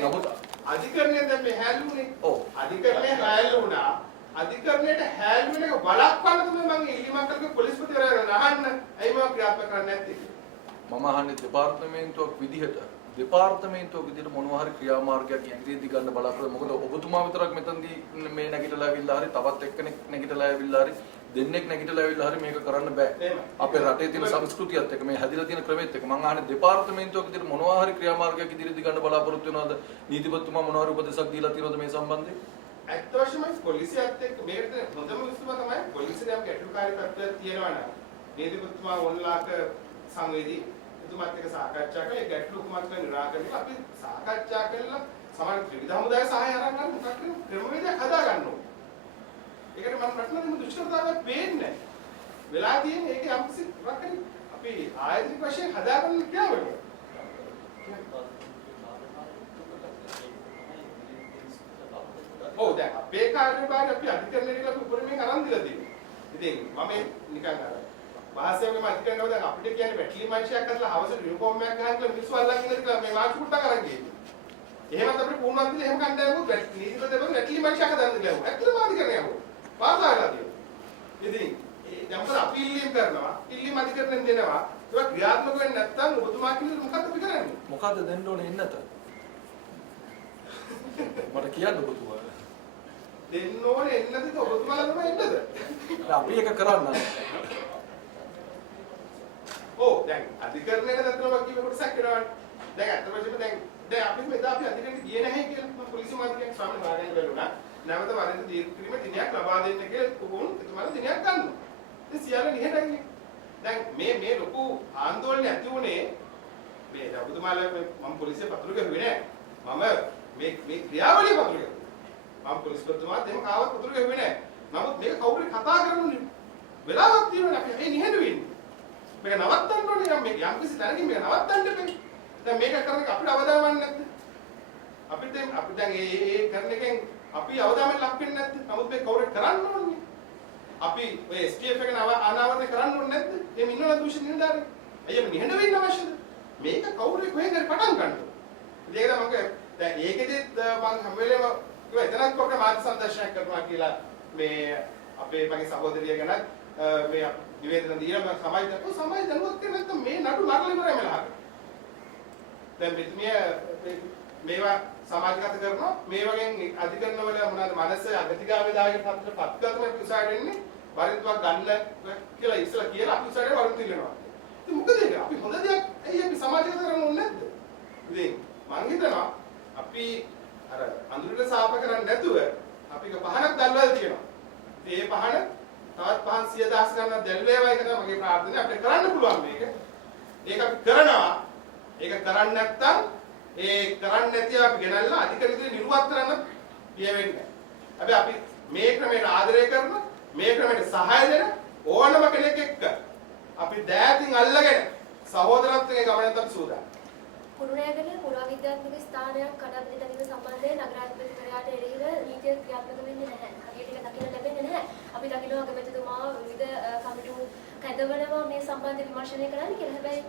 නමුත් අධිකරණය දැන් මේ හැල්ලුනේ. ඔව්. අධිකරණය හැල්ලුණා. අධිකරණයට හැල්ලුන එක වළක්වන්න තමයි මම ඉල්ලීමක් කරලා පොලිස්පතිවරයාගෙන් අහන්න. ඇයි මම ක්‍රියාත්මක කරන්නේ නැත්තේ? මම අහන්නේ දෙපාර්තමේන්තුවක් විදිහට මොනවා හරි ක්‍රියාමාර්ගයක් ඉදිරියේදී ගන්න බලාපොරොත්තු. මොකද ඔබතුමා විතරක් මෙතනදී මේ නැගිටලා ඇවිල්ලා හරි තවත් එක්කෙනෙක් නැගිටලා ඇවිල්ලා හරි දෙන්නෙක් නැගිටලා ඇවිල්ලා හරි මේක කරන්න බෑ. අපේ රටේ තියෙන සංස්කෘතියත් එක්ක මේ හැදිලා තියෙන ක්‍රමෙත් එක්ක මම අහන්නේ දෙපාර්තමේන්තුවක් විදිහට මොනවා හරි ක්‍රියාමාර්ගයක් ඉදිරියේදී ගන්න බලාපොරොත්තු වෙනවද? නීතිපතිතුමා මොනවා හරි උපදේශක් දීලා තියෙනවද මේ සම්බන්ධයෙන්? ඇත්ත වශයෙන්ම පොලිසියත් එක්ක මේකට හොඳම විශ්වාසය තමයි පොලිසියට යම් ගැටලුකාරී තත්ත්වයක් තියෙනවා නම් නීතිපතිතුමා ඕන්ලාක සංවේදී එතුමාත් එක්ක සාකච්ඡා කරලා ඒ ගැටලු කුමක්ද නිරාකරණය අපි සාකච්ඡා කරලා සමාජ ත්‍රිවිධ හමුදාය සහාය අරන් ගන්න මොකක්ද ක්‍රමවේදයක් හදා ගන්න ඕනේ. ඒකට මම ප්‍රශ්න දුෂ්කරතාවයක් පේන්නේ නැහැ. වෙලා තියෙන්නේ ඒක යම් කිසි අපි ආයතනික වශයෙන් හදා ගන්න ක්‍රියාවලිය. දැන් අපේ කාර්යභාරය අපි අධිකරණයට අපි උපරිමයෙන් අරන් දීලා තියෙනවා. ඉතින් මම නිකන් අර වාසයේම අධිකරණව දැන් අපිට කියන්නේ වැටලි මාංශයක් කරලා හවස යුනිෆෝම් එකක් ගහලා මිනිස්සු අල්ලන් ඉන්නද කියලා මේ මාංශ කුට්ටක් අරන් ගියේ. එහෙමත් අපිට පුහුණුවක් දීලා එහෙම කණ්ඩායමක් නීතිපතිවරු වැටලි මාංශයක් හදන්න කියලා. ඇත්තටම අධිකරණයක් වුණා. පාසාවලා තියෙනවා. ඉතින් දැන් මොකද අපි ඉල්ලීම් කරනවා. ඉල්ලීම් අධිකරණයෙන් දෙනවා. ඒක ක්‍රියාත්මක වෙන්නේ නැත්නම් ඔබතුමා කියන්නේ මොකක්ද අපි කරන්නේ? මොකද්ද දෙන්න ඕනේ එන්නත? මට කියන්න ඔබතුමා. දෙන්න ඕනේ එන්නද ඔබතුමාලා තමයි එන්නද? අපි එක කරන්න. ඔව් දැන් අධිකරණයට දක්වනවා කියනකොට කොටසක් වෙනවනේ. දැන් අත්ත වශයෙන්ම දැන් අපි මෙතන අපි අධිකරණයට ගියේ නැහැ කියලා මම පොලිසිය මාධ්‍යයක් ස්වාමීන් වහන්සේගෙන් බැලුණා. නැවත වරෙන් දීර්ඝ කිරීම දිනයක් ලබා දෙන්න කියලා උගුන් එතුමාලා දිනයක් ගන්නවා. ඉතින් සියල්ල නිහඬයි. දැන් මේ ලොකු ආందోලනයක් ඇති වුණේ මේ ඔබතුමාලා මම පොලිසිය පතුරු ගහුවේ නෑ. මම මේ ක්‍රියාවලිය පතුරු ගහුවා. මම පොලිස්පතිතුමාත් එහෙම කාවත් පතුරු ගහුවේ නෑ. නමුත් මේක කවුරු කතා කරන්නේ වෙලාවක් තියෙනවා අපි ඒ නිහඬ වෙන්නේ. මේක නවත්තන්න ඕනේ නම් මේක යම්කිසි තැනකින් මේක නවත්තන්න බෑ. දැන් මේක කරන එක අපිට අවදානමක් නැද්ද? අපිට දැන් ඒ කරන එකෙන් අපි අවදානමක් ලක් වෙන්නේ නැද්ද? නමුත් මේක කවුරු කරන්න ඕනේ? අපි ඔය STF එක අනාවරණය කරන්න ඕනේ නැද්ද? එහෙම ඉන්නවද දූෂණ නිලධාරී? අයියෝ මේ නිහඬ වෙන්න අවශ්‍යද? මේක කවුරු කොහෙන්ද පටන් ගන්නද? ඒක මම දැන් ඒකෙදිත් මම හැම වෙලේම කිව්වා එතනත් කොහොමද මාධ්‍ය සංදර්ශනයක් කරනවා කියලා මේ අපේ මගේ සහෝදරිය ගැන මේ නිවේදන දීලා මම සමාජ දැනුවත් වෙන්නේ නැත්නම් මේ නඩු නරල ඉවරයි මෙලහක. දැන් මේවා සමාජගත කරනවා මේ වගේ අධිකරණ වල මොනවාද මනස අගතිගාමී දායක පත්‍රපත් කරන පිටසාරෙ ඉන්නේ වරින්තුවක් ගන්න කියලා ඉස්සලා කියලා අපි ඉස්සරහට වරින්තු ඉල්ලනවා. ඉතින් මොකද ඒක? අපි හොඳ දෙයක් ඇයි අපි සමාජගත කරන්න ඕනේ නැද්ද? ඉතින් මං හිතනවා අපි අර අඳුරට සාප කරන්නේ නැතුව අපි පහනක් දැල්වලා තියෙනවා. ඉතින් මේ පහන තවත් පහන් 100,000 ගණන් දැල්වේවයි කියලා මගේ ප්‍රාර්ථනාව අපිට කරන්න පුළුවන් මේක. ඒක අපි කරනවා. ඒක කරන්නේ නැත්නම් ඒ කරන්නේ නැතිව අපි ගෙනල්ලා අධිකරණයට නිරුවත් කරන්න පියවෙන්නේ. හැබැයි අපි මේ ක්‍රමයට ආදරය කරන මේ ක්‍රමයට සහාය දෙන ඕනම කෙනෙක් එක්ක අපි දෑතින් අල්ලගෙන සහෝදරත්වයේ ගමනට අපි සූදානම්. කුරුණෑගල පුරාවිද්‍යාත්මක ස්ථානයක් කඩපිට ගැනීම සම්බන්ධයෙන් නගරාධිපතිවරයාට එරෙහිව නීතිය ක්‍රියාත්මක වෙන්නේ නැහැ. හරියට ඒක දකින්න ලැබෙන්නේ නැහැ. අපි දකිනවා අගමැතිතුමා විවිධ කමිටු කැඳවනවා මේ සම්බන්ධ විමර්ශනය කරන්න කියලා. හැබැයි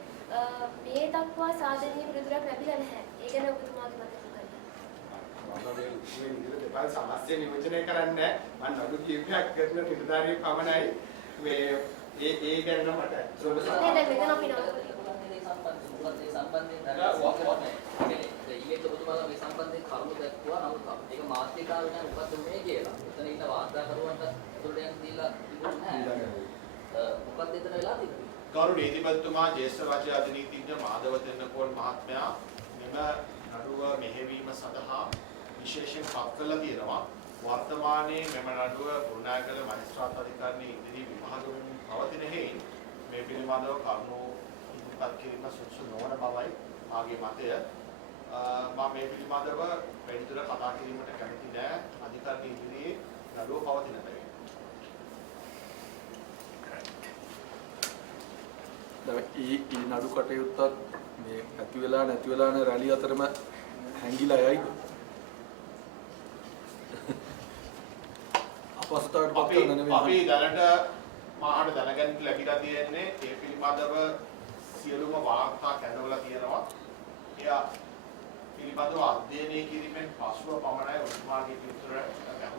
මේ දක්වා සාධනීය පිළිතුරක් ලැබිලා නැහැ. ඒ ගැන ඔබතුමාගේ මතය මොකක්ද? මම මේ විදිහට දෙපාර සමස්තය නියෝජනය කරන්නේ මම නඩු කීපයක් කරන නිලධාරියෙක් පමණයි. මේ ඒ ගැන නම් මට නෑ දැන් මෙතන අපි නඩු මොකද ඒ සම්බන්ධයෙන් දැනගන්න ඊයේ ඔබතුමාලා මේ සම්බන්ධයෙන් කරුණු දැක්වුවා. නමුත් ඒක මාත්‍රිකාව ගැන මොකද්ද මේ කියලා. එතන ඉන්න වාර්තාකරුවන්ට උතුරට දීලා තිබුණේ නැහැ. මොකක්ද එතන වෙලා තිබුණේ? ගරු නීතිපතිතුමා ජ්‍යෙෂ්ඨ රාජ්‍ය අධිනීතිඥ මාධව තෙන්නකෝන් මහත්මයා මෙම නඩුව මෙහෙවීම සඳහා විශේෂයෙන් පත් කළා තියෙනවා. වර්තමානයේ මෙම නඩුව කුරුණෑගල මහේස්ත්‍රාත් අධිකරණයේ ඉදිරි විභාග වෙමින් පවතින හේයින් මේ පිළිබඳව කරුණු ඉදිරිපත් කිරීම සුදුසු නොවන බවයි මාගේ මතය. මම මේ පිළිබඳව වැඩිදුර කතා කිරීමට කැමති නෑ. අධිකරණයේ ඉදිරියේ නඩුව පවතින බැවින්. ඊ නඩු කටයුත්තත් මේ ඇති වෙලා නැති වෙලා යන රැලි අතරම හැංගිලා යයිද? අපස්ථාවට පත් කරන නෙමෙයි. අපි දැනට මාහට දැනගන්න ලැබිලා තියෙන්නේ ඒ පිළිබඳව සියලුම වාර්තා කැඳවලා තියෙනවා. එයා පිළිබඳව අධ්‍යයනය කිරීමෙන් පසුව පමණයි ඔබතුමාගේ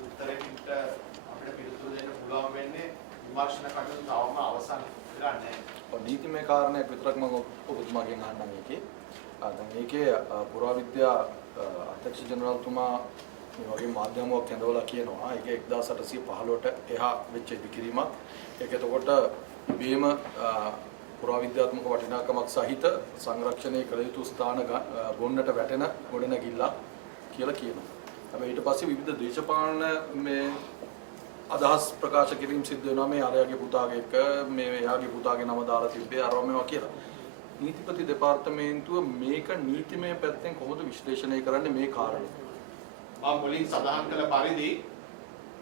උත්තරෙට අපිට පිළිතුරු දෙන්න පුළුවන් වෙන්නේ. විමර්ශන කටයුතු තවම අවසන් වෙලා නැහැ. නීතිමය කාරණයක් විතරක් මම ඔබතුමාගෙන් අහන්නම් ඒකේ. දැන් මේකේ පුරාවිද්‍යා අධ්‍යක්ෂ ජනරාල්තුමා මේ වගේ මාධ්‍යමයක් කැඳවලා කියනවා. ඒක 1815ට එහා වෙච්ච ඉදිකිරීමක්. ඒක එතකොට බේම පුරාවිද්‍යාත්මක වටිනාකමක් සහිත සංරක්ෂණය කළ යුතු ස්ථාන ගොන්නට වැටෙන ගොඩනැගිල්ලක් කියලා කියනවා. හැබැයි ඊට පස්සේ විවිධ දේශපාලන මේ අදහස් ප්‍රකාශ කිරීම සිද්ධ වෙනවා මේ අරයාගේ පුතාගේ එක මේ එයාගේ පුතාගේ නම දාලා තිබ්බේ අරවමවා කියලා. නීතිපති දෙපාර්තමේන්තුව මේක නීතිමය පැත්තෙන් කොහොමද විශ්ලේෂණය කරන්නේ මේ කාරණේ? මම මුලින් සඳහන් කළ පරිදි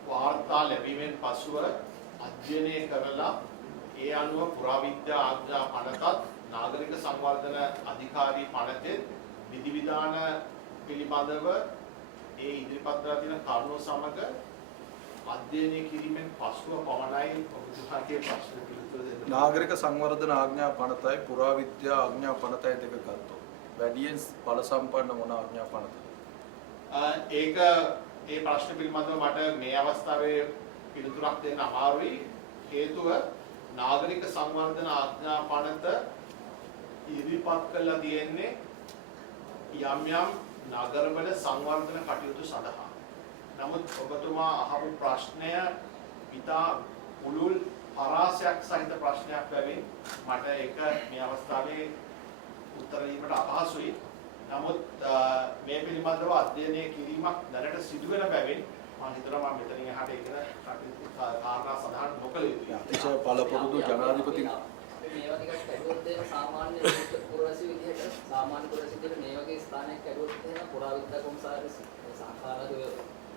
වාර්තා ලැබීමෙන් පසුව අධ්‍යයනය කරලා ඒ අනුව පුරාවිද්‍යා ආඥා පනතත් නාගරික සංවර්ධන අධිකාරී පනතේ විධිවිධාන පිළිබඳව ඒ ඉදිරිපත් කරලා තියෙන කරුණු සමග අධ්‍යයනය කිරීමෙන් පසුව පමණයි ඔබතුමාගේ ප්‍රශ්න පිළිතුරු දෙන්න. නාගරික සංවර්ධන ආඥා පනතයි පුරාවිද්‍යා ආඥා පනතයි දෙක ගත්තොත් වැඩියෙන් බල සම්පන්න මොන ආඥා පනතද? ඒක ඒ ප්‍රශ්න පිළිබඳව මට මේ අවස්ථාවේ පිළිතුරක් දෙන්න අමාරුයි. හේතුව නාගරික සංවර්ධන ආඥා පනත ඉදිරිපත් කරලා තියෙන්නේ යම් යම් නගරවල සංවර්ධන කටයුතු සඳහා. නමුත් ඔබතුමා අහපු ප්‍රශ්නය ඉතා මුළුල් පරාසයක් සහිත ප්‍රශ්නයක් බැවින් මට ඒක මේ අවස්ථාවේ උත්තර දීමට අපහසුයි. නමුත් මේ පිළිබඳව අධ්‍යයනය කිරීමක් දැනට සිදු වෙන බැවින් මම හිතනවා මම මෙතනින් එහාට ඒක කාරණා සඳහන් නොකළ යුතුයි. අතිශය පළපොරුදු ජනාධිපති මේ වගේ එකක් ඇදුවොත් එහෙම සාමාන්‍ය පුරවැසි විදිහට සාමාන්‍ය පුරවැසි විදිහට මේ වගේ ස්ථානයක් ඇදුවොත් එහෙම පුරාවිද්‍යා කොමසාරිස් සාකාරද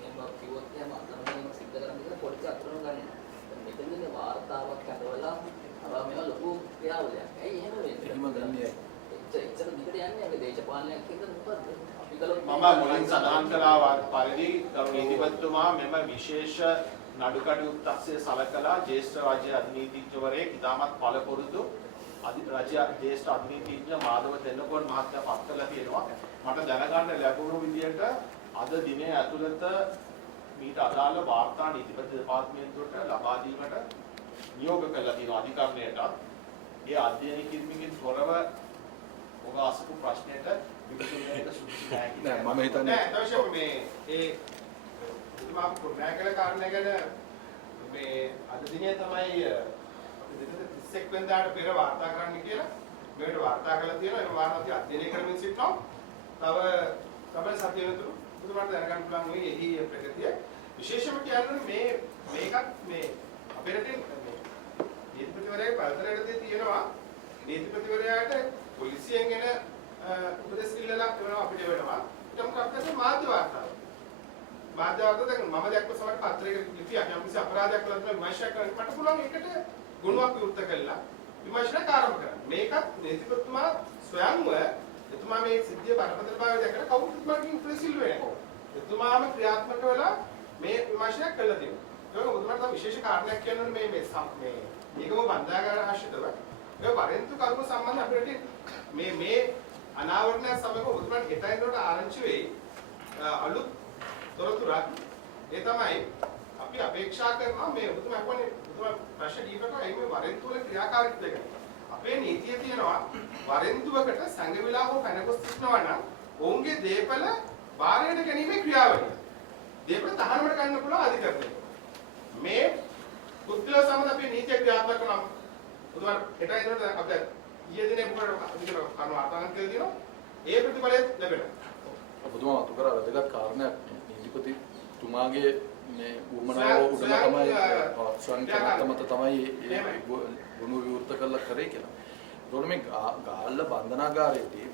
මෙන්න කිව්වොත් එහෙම අතරමැද සිද්ධ කරන්න කියලා පොලිසිය අතුරුම ගන්නවා. මෙතනදී වාර්තාවක් හදවලා මේවා ලොකු ක්‍රියාවලියක්. ඇයි එහෙම වෙන්නේ? එහෙම ගන්නේ එච්චර දිගට යන්නේ අපි දේශපාලනයක් හින්දා මොකද්ද? අපි කළොත් මම මුලින් සඳහන් කළා පරිදි ගරු නීතිපතිතුමා මෙම විශේෂ නඩුකඩුත්තක්සේ සලකලා ජ්‍යෙෂ්ඨ රාජ්‍ය අධිනීතිඥවරයෙක් ඉතාමත් පළපොරුදු රාජ්‍ය ජ්‍යෙෂ්ඨ අධිනීතිඥ මාධව තෙන්නකෝන් මහත්මයා පත් කරලා තියෙනවා. මට දැනගන්න ලැබුණු විදිහට අද දිනේ ඇතුළත මීට අදාළ වාර්තා නීතිපති දෙපාර්තමේන්තුවට ලබා දීමට නියෝග කළා තියෙනවා අධිකරණයට. ඒ අධ්‍යයන කිරීමකින් තොරව ඔබ අසපු ප්‍රශ්නයට විසඳුමක් සුදුසු නැහැ නෑ කියලා. මම හිතන්නේ නෑ දවසේ මේ ඒ මම කුරුණෑගල කාරණය ගැන මේ අද දිනේ තමයි අපි 31 වෙනිදාට පෙර වාර්තා කරන්න කියලා මේකට වාර්තා කරලා තියෙනවා. ඒ වාර්තා අපි අධ්‍යයනය කරමින් සිටිනවා. තව තමයි සතිය වෙනතුරු බුදුමාට දැනගන්න පුළුවන් වෙයි එහි ප්‍රගතිය. විශේෂම කියන්නේ මේකත් මේ අපේ රටේ මේ නීතිපතිවරයාගේ පළතරයටදී තියෙනවා නීතිපතිවරයාට පොලිසියෙන් එන උපදෙස් ඉල්ලලා කරනවා අපිට වෙනවා. ඒක මොකක්ද මාධ්‍ය වාර්තාව. මාධ්‍ය වාර්තාව දැන් මම දැක්ක සමහර පත්‍රයක ලිපියක් යම් කිසි අපරාධයක් කළා තමයි විමර්ශනය කරන්න මට පුළුවන් ඒකට ගුණයක් විවෘත කළා විමර්ශනයක් ආරම්භ කරන්න. මේකත් නීතිපතිතුමා ස්වයංව එතුමා මේ සිද්ධිය බරපතලභාවය දැකලා කවුරුත් එතුමාගෙන් උපදෙස් ඉල්ලුවේ නැහැ. එතුමාම ක්‍රියාත්මක වෙලා මේ විමර්ශනයක් කළා තියෙනවා. ඒක බුදුමාට තව විශේෂ කාරණයක් කියන්න මේ මේකම බන්ධාගාර ආශ්‍රිතව ඒ වරෙන්තු කර්ම සම්බන්ධ අපිට මේ අනාවරණය සමග බුදුමාට හිතයිනට ආරංචි වෙයි අලුත් තොරතුරක්. ඒ තමයි අපි අපේක්ෂා කරනවා මේ බුදුමා කියන්නේ බුදුමා ප්‍රශ්න දීපකට මේ වරෙන්තු වල ක්‍රියාකාරීත්වය ගැන. අපේ නීතිය තියෙනවා වරෙන්තුවකට සංගවිලා හෝ පැනගොස් සිටිනවා නම් ඔවුන්ගේ දේපල වාරයට ගැනීමේ ක්‍රියාවලිය. දේපල තහනමට ගන්න පුළුවන් අධිකරණය. මේ පුද්ගල සමග අපේ නීතිය ක්‍රියාත්මක කරනවා. බුදුමා හිතයිනට අපිට ඊයේ දිනේ පුරාට අධිකරණ කරුණු ආදාන කියලා දිනවා. ඒ ප්‍රතිඵලය ලැබෙනවා. ඔබතුමා අතු කරා වැදගත් කාරණයක් නීතිපතිතුමාගේ මේ උවමනාව උඩම තමයි ස්වයංක්‍රියත්ව මත තමයි ඒ ගුණ විවෘත කරලා කරේ කියලා. ඒතකොට මේ ගාල්ල බන්ධනාගාරයේදී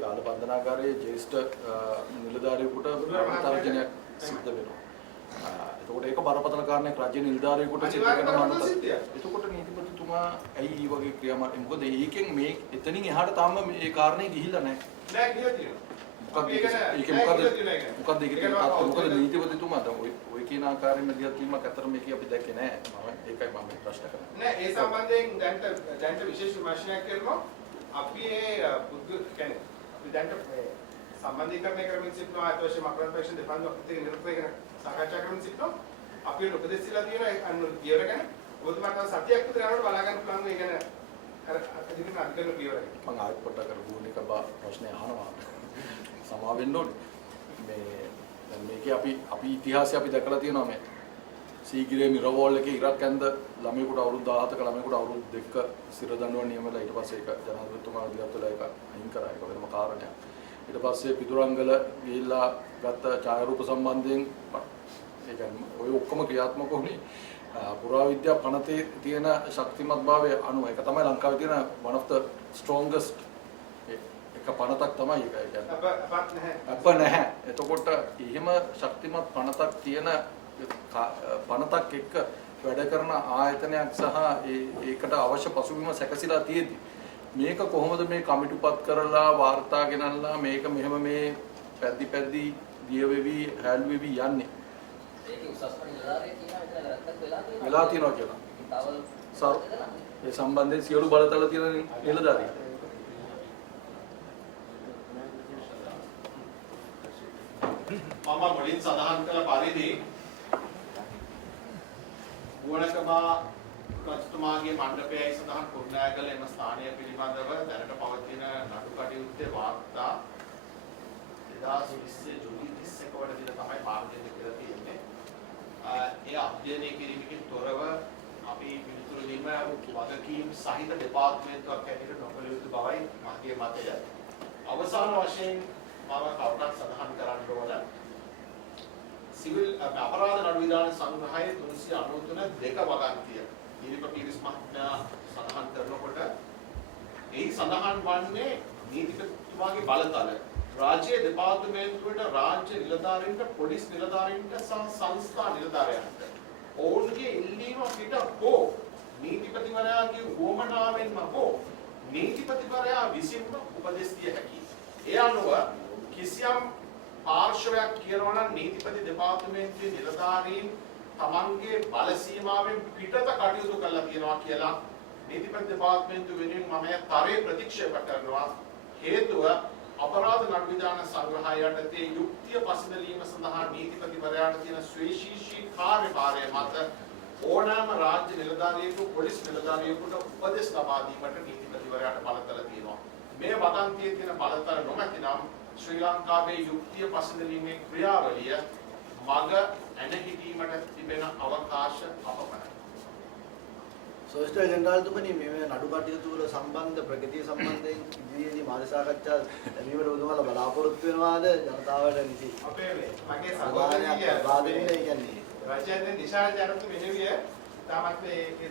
ගාල්ල බන්ධනාගාරයේ ජ්‍යෙෂ්ඨ නිලධාරියෙකුට තර්ජනයක් සිද්ධ වෙනවා. එතකොට ඒක බරපතල කාරණයක් රාජ්‍ය නිලධාරියෙකුට සිද්ධ වෙනවා. එතකොට නීතිපතිතුමා ඇයි මේ වගේ ක්‍රියාමාර්ග මොකද ඒකෙන් මේ එතනින් එහාට තාම මේ කාරණේ ගිහිල්ලා නැහැ. නෑ කියලා තියෙනවා. මොකද නීතිපතිතුමා ඔය කියන ආකාරයෙන් දිහත් වීමක් අතර මේක අපි දැක්කේ නැහැ. ඒකයි මම ප්‍රශ්න කරන්නේ. නෑ ඒ සම්බන්ධයෙන් දැන්ට විශේෂ විමර්ශනයක් කරනවා. අපි ඒ පුදුක කියන්නේ අපි දැන්ට සම්බන්ධීකරණය කරමින් සිටිනවා අතවශ්‍ය මකරන් පරීක්ෂණ දෙපාර්තමේන්තුව අපිට නිරතුරුව ගැන සාකච්ඡා කරමින් සිටිනවා. අපි උපදෙස් දීලා තියෙනවා අන්න පියවර ගැන. ඔබතුමාට සතියක් විතර යනකොට බලා ගන්න පුළුවන් ඒ ගැන අර අදින අධිකරණ පියවර ගැන. මම ආයෙත් පොඩ්ඩක් අර භූනික ප්‍රශ්නය අහනවා. සමා වෙන්න ඕනේ. දැන් මේකේ අපි ඉතිහාසය අපි දැකලා තියෙනවා මේ සීගිරේ නිරවෝල් එකේ ඉරක් ඇඳ ළමයෙකුට අවුරුදු 17ක ළමයෙකුට අවුරුදු 2ක සිර දඬුවම් නියමලා ඊට පස්සේ ඒක ජනාධිපතිතුමා දිහත්වලා ඒක අයින් කරා ඒක වෙනම කාරණයක්. ඊට පස්සේ පිටුරංගල ගිහිල්ලා ගත්ත ඡායාරූප සම්බන්ධයෙන් ඒ කියන්නේ ඔය ඔක්කොම ක්‍රියාත්මක වුණේ පුරාවිද්‍යා පනතේ තියෙන ශක්තිමත්භාවය අනුව. ඒක තමයි ලංකාවේ තියෙන one of the strongest පනතක් තමයි ඒක කියන්නේ. අප නැහැ. එතකොට එහෙම ශක්තිමත් පනතක් තියෙන පනතක් එක්ක වැඩ කරන ආයතනයක් සහ ඒකට අවශ්‍ය පසුබිම සැකසීලා තියෙද්දි මේක කොහොමද මේ කමිටුපත් කරලා වාර්තා ගෙනල්ලා මේක මෙහෙම මේ පැද්දි දියවෙවි හැල්වෙවි යන්නේ. ඒකේ උසස්ම නිලධාරියෙක් කියනවා මෙතන වැරද්දක් වෙලා වෙලා තියෙනවා කියලා. ඒ සම්බන්ධයෙන් සියලු බලතල තියෙන නිලධාරියා. මම මුලින් සඳහන් කළ පරිදි ගුණකමා රජතුමාගේ මණ්ඩපයයි සඳහන් කුරුණෑගල එම ස්ථානය පිළිබඳව දැනට පවතින නඩු කටයුත්තේ වාර්තා 2020 ජූලි 31 වන දින තමයි මාර්ගයෙන් කියලා තියෙන්නේ. ඒ අධ්‍යයනය කිරීමකින් තොරව අපි පිළිතුරු දීම වගකීම් සහිත දෙපාර්තමේන්තුවක් හැටියට නොකළ යුතු බවයි මගේ මතය. අවසාන වශයෙන් මම කවුරුත් සඳහන් කරන්න ඕන සිවිල් අපරාධ නඩු විධාන සංග්‍රහයේ 393 දෙක වගන්තිය දීපක පීරිස් මහත්මයා සඳහන් කරනකොට ඒ සඳහන් වන්නේ නීතිපතිතුමාගේ බලතල රාජ්‍ය දෙපාර්තමේන්තුවට රාජ්‍ය නිලධාරීන්ට පොලිස් නිලධාරීන්ට සහ සංස්ථා නිලධාරීන්ට ඔවුන්ගේ ඉල්ලීම පිට හෝ නීතිපතිවරයාගේ වොමනාවෙන්ම හෝ නීතිපතිවරයා විසින්ම උපදෙස් දිය හැකියි. ඒ අනුව කිසියම් පාර්ශවයක් කියනවා නම් නීතිපති දෙපාර්තමේන්තුවේ නිලධාරීන් තමන්ගේ බල සීමාවෙන් පිටත කටයුතු කළා කියනවා කියලා නීතිපති දෙපාර්තමේන්තුව වෙනුවෙන් මම තරේ ප්‍රතික්ෂේප කරනවා. හේතුව අපරාධ නඩු විධාන සංග්‍රහය යටතේ යුක්තිය පසුබැලීම සඳහා නීතිපතිවරයාට තියෙන ස්වේශීෂී කාර්යභාරය මත ඕනෑම රාජ්‍ය නිලධාරියෙකු පොලිස් නිලධාරියෙකුට උපදෙස් ලබා දීමට නීතිපතිවරයාට බලතල තියෙනවා. මේ වදන්තියේ තියෙන බලතල නොමැතිනම් ශ්‍රී ලංකාවේ යුක්තිය පසුබැලීමේ ක්‍රියාවලිය මග ඇනහිටීමට තිබෙන අවකාශ අපමණයි. සොලිසිටර් ජෙනරාල්තුමනි මේ නඩු කටයුතු වල සම්බන්ධ ප්‍රගතිය සම්බන්ධයෙන් ඉදිරියේදී මාධ්‍ය සාකච්ඡා ලැබීමට ඔබතුමාලා බලාපොරොත්තු වෙනවාද ජනතාවට නිසි අපේ මගේ සභාවනයක් ප්‍රාදේශීය කියන්නේ රජයේ දිශා ජනතු මෙහෙවිය තාමත් මේ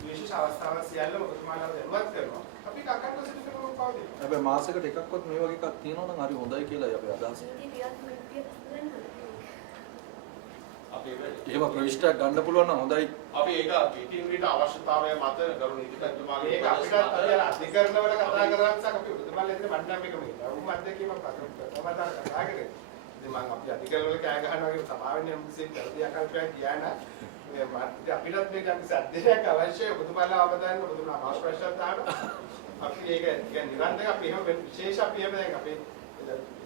විශේෂ අවස්ථාවක් සියල්ලම ඔබතුමාලා දැනුවත් කරනවා. අපි කක්කන්න සිදුකරමු පවතින. හැබැයි මාසෙකට එකක්වත් මේ වගේ එකක් තියෙනවා නම් හරි හොඳයි කියලායි අපේ අදහස. එහෙම ප්‍රවිෂ්ටයක් ගන්න පුළුවන් නම් හොඳයි. අපි ඒක පිටින්විට අවශ්‍යතාවය මත ගරු නීතිපතිතුමාගේ ඒක අපිට අධිකරණවල කතා කරාන්සක් අපි ඔබතුමාලා ඉතින් මණ්ඩලම් එකම ඉන්නවා. උන් අධ්‍යක්ෂකම පතරම් කතා කරේ. ඉතින් මම අපි අධිකරණවල කෑ ගහනවා වගේ සභාවෙන් යම්කිසි ප්‍රති ආකල්පයක් ගියා නම් මේ මාත් අපිටත් මේක අපි සද්දයක් අවශ්‍යයි. ඔබතුමාලා අවදාන ඔබතුමාලා අවශ්‍ය ප්‍රශ්න දානවා. අපි ඒක නිරන්තරයෙන් අපි එහෙම විශේෂ අපි එහෙම දැන් අපේ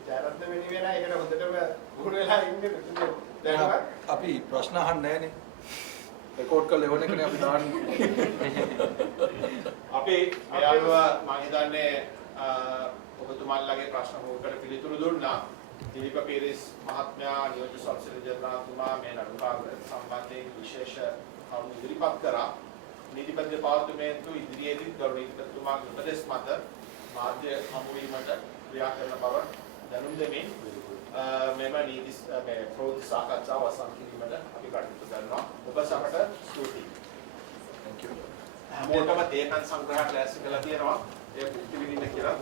ජයරත්න වෙනුවෙන් ඒකට හොඳටම වුණ වෙලා ඉන්නේ දැන් අපි ප්‍රශ්න අහන්නේ නැහනේ. රෙකෝඩ් කරලා එවන එකනේ අපි දාන්නේ. අපි මේ අනුව මම හිතන්නේ ඔබතුමාලගේ ප්‍රශ්න හොකට පිළිතුරු දුන්නා. දිලීප පීරිස් මහත්මයා නියෝජ්‍ය සොලිසිටර් ජෙනරාල්තුමා මේ නඩුකාරය සම්බන්ධයෙන් විශේෂ කරුණු ඉදිරිපත් කරා. නීතිපති දෙපාර්තමේන්තුව ඉදිරියේදී ගරු නීතිපතිතුමාගේ උපදෙස් මත මාධ්‍ය හමු වීමට ක්‍රියා කරන බව දැනුම් දෙමින් මෙම නීති මේ ප්‍රවෘත්ති සාකච්ඡාව අවසන් කිරීමට අපි කටයුතු කරනවා. ඔබ සමට ස්තුතියි. Thank you. හැමෝටම දේපන් සංග්‍රහයක් ලෑස්ති කරලා තියෙනවා. ඒ පුස්ති විඳින්න කියලා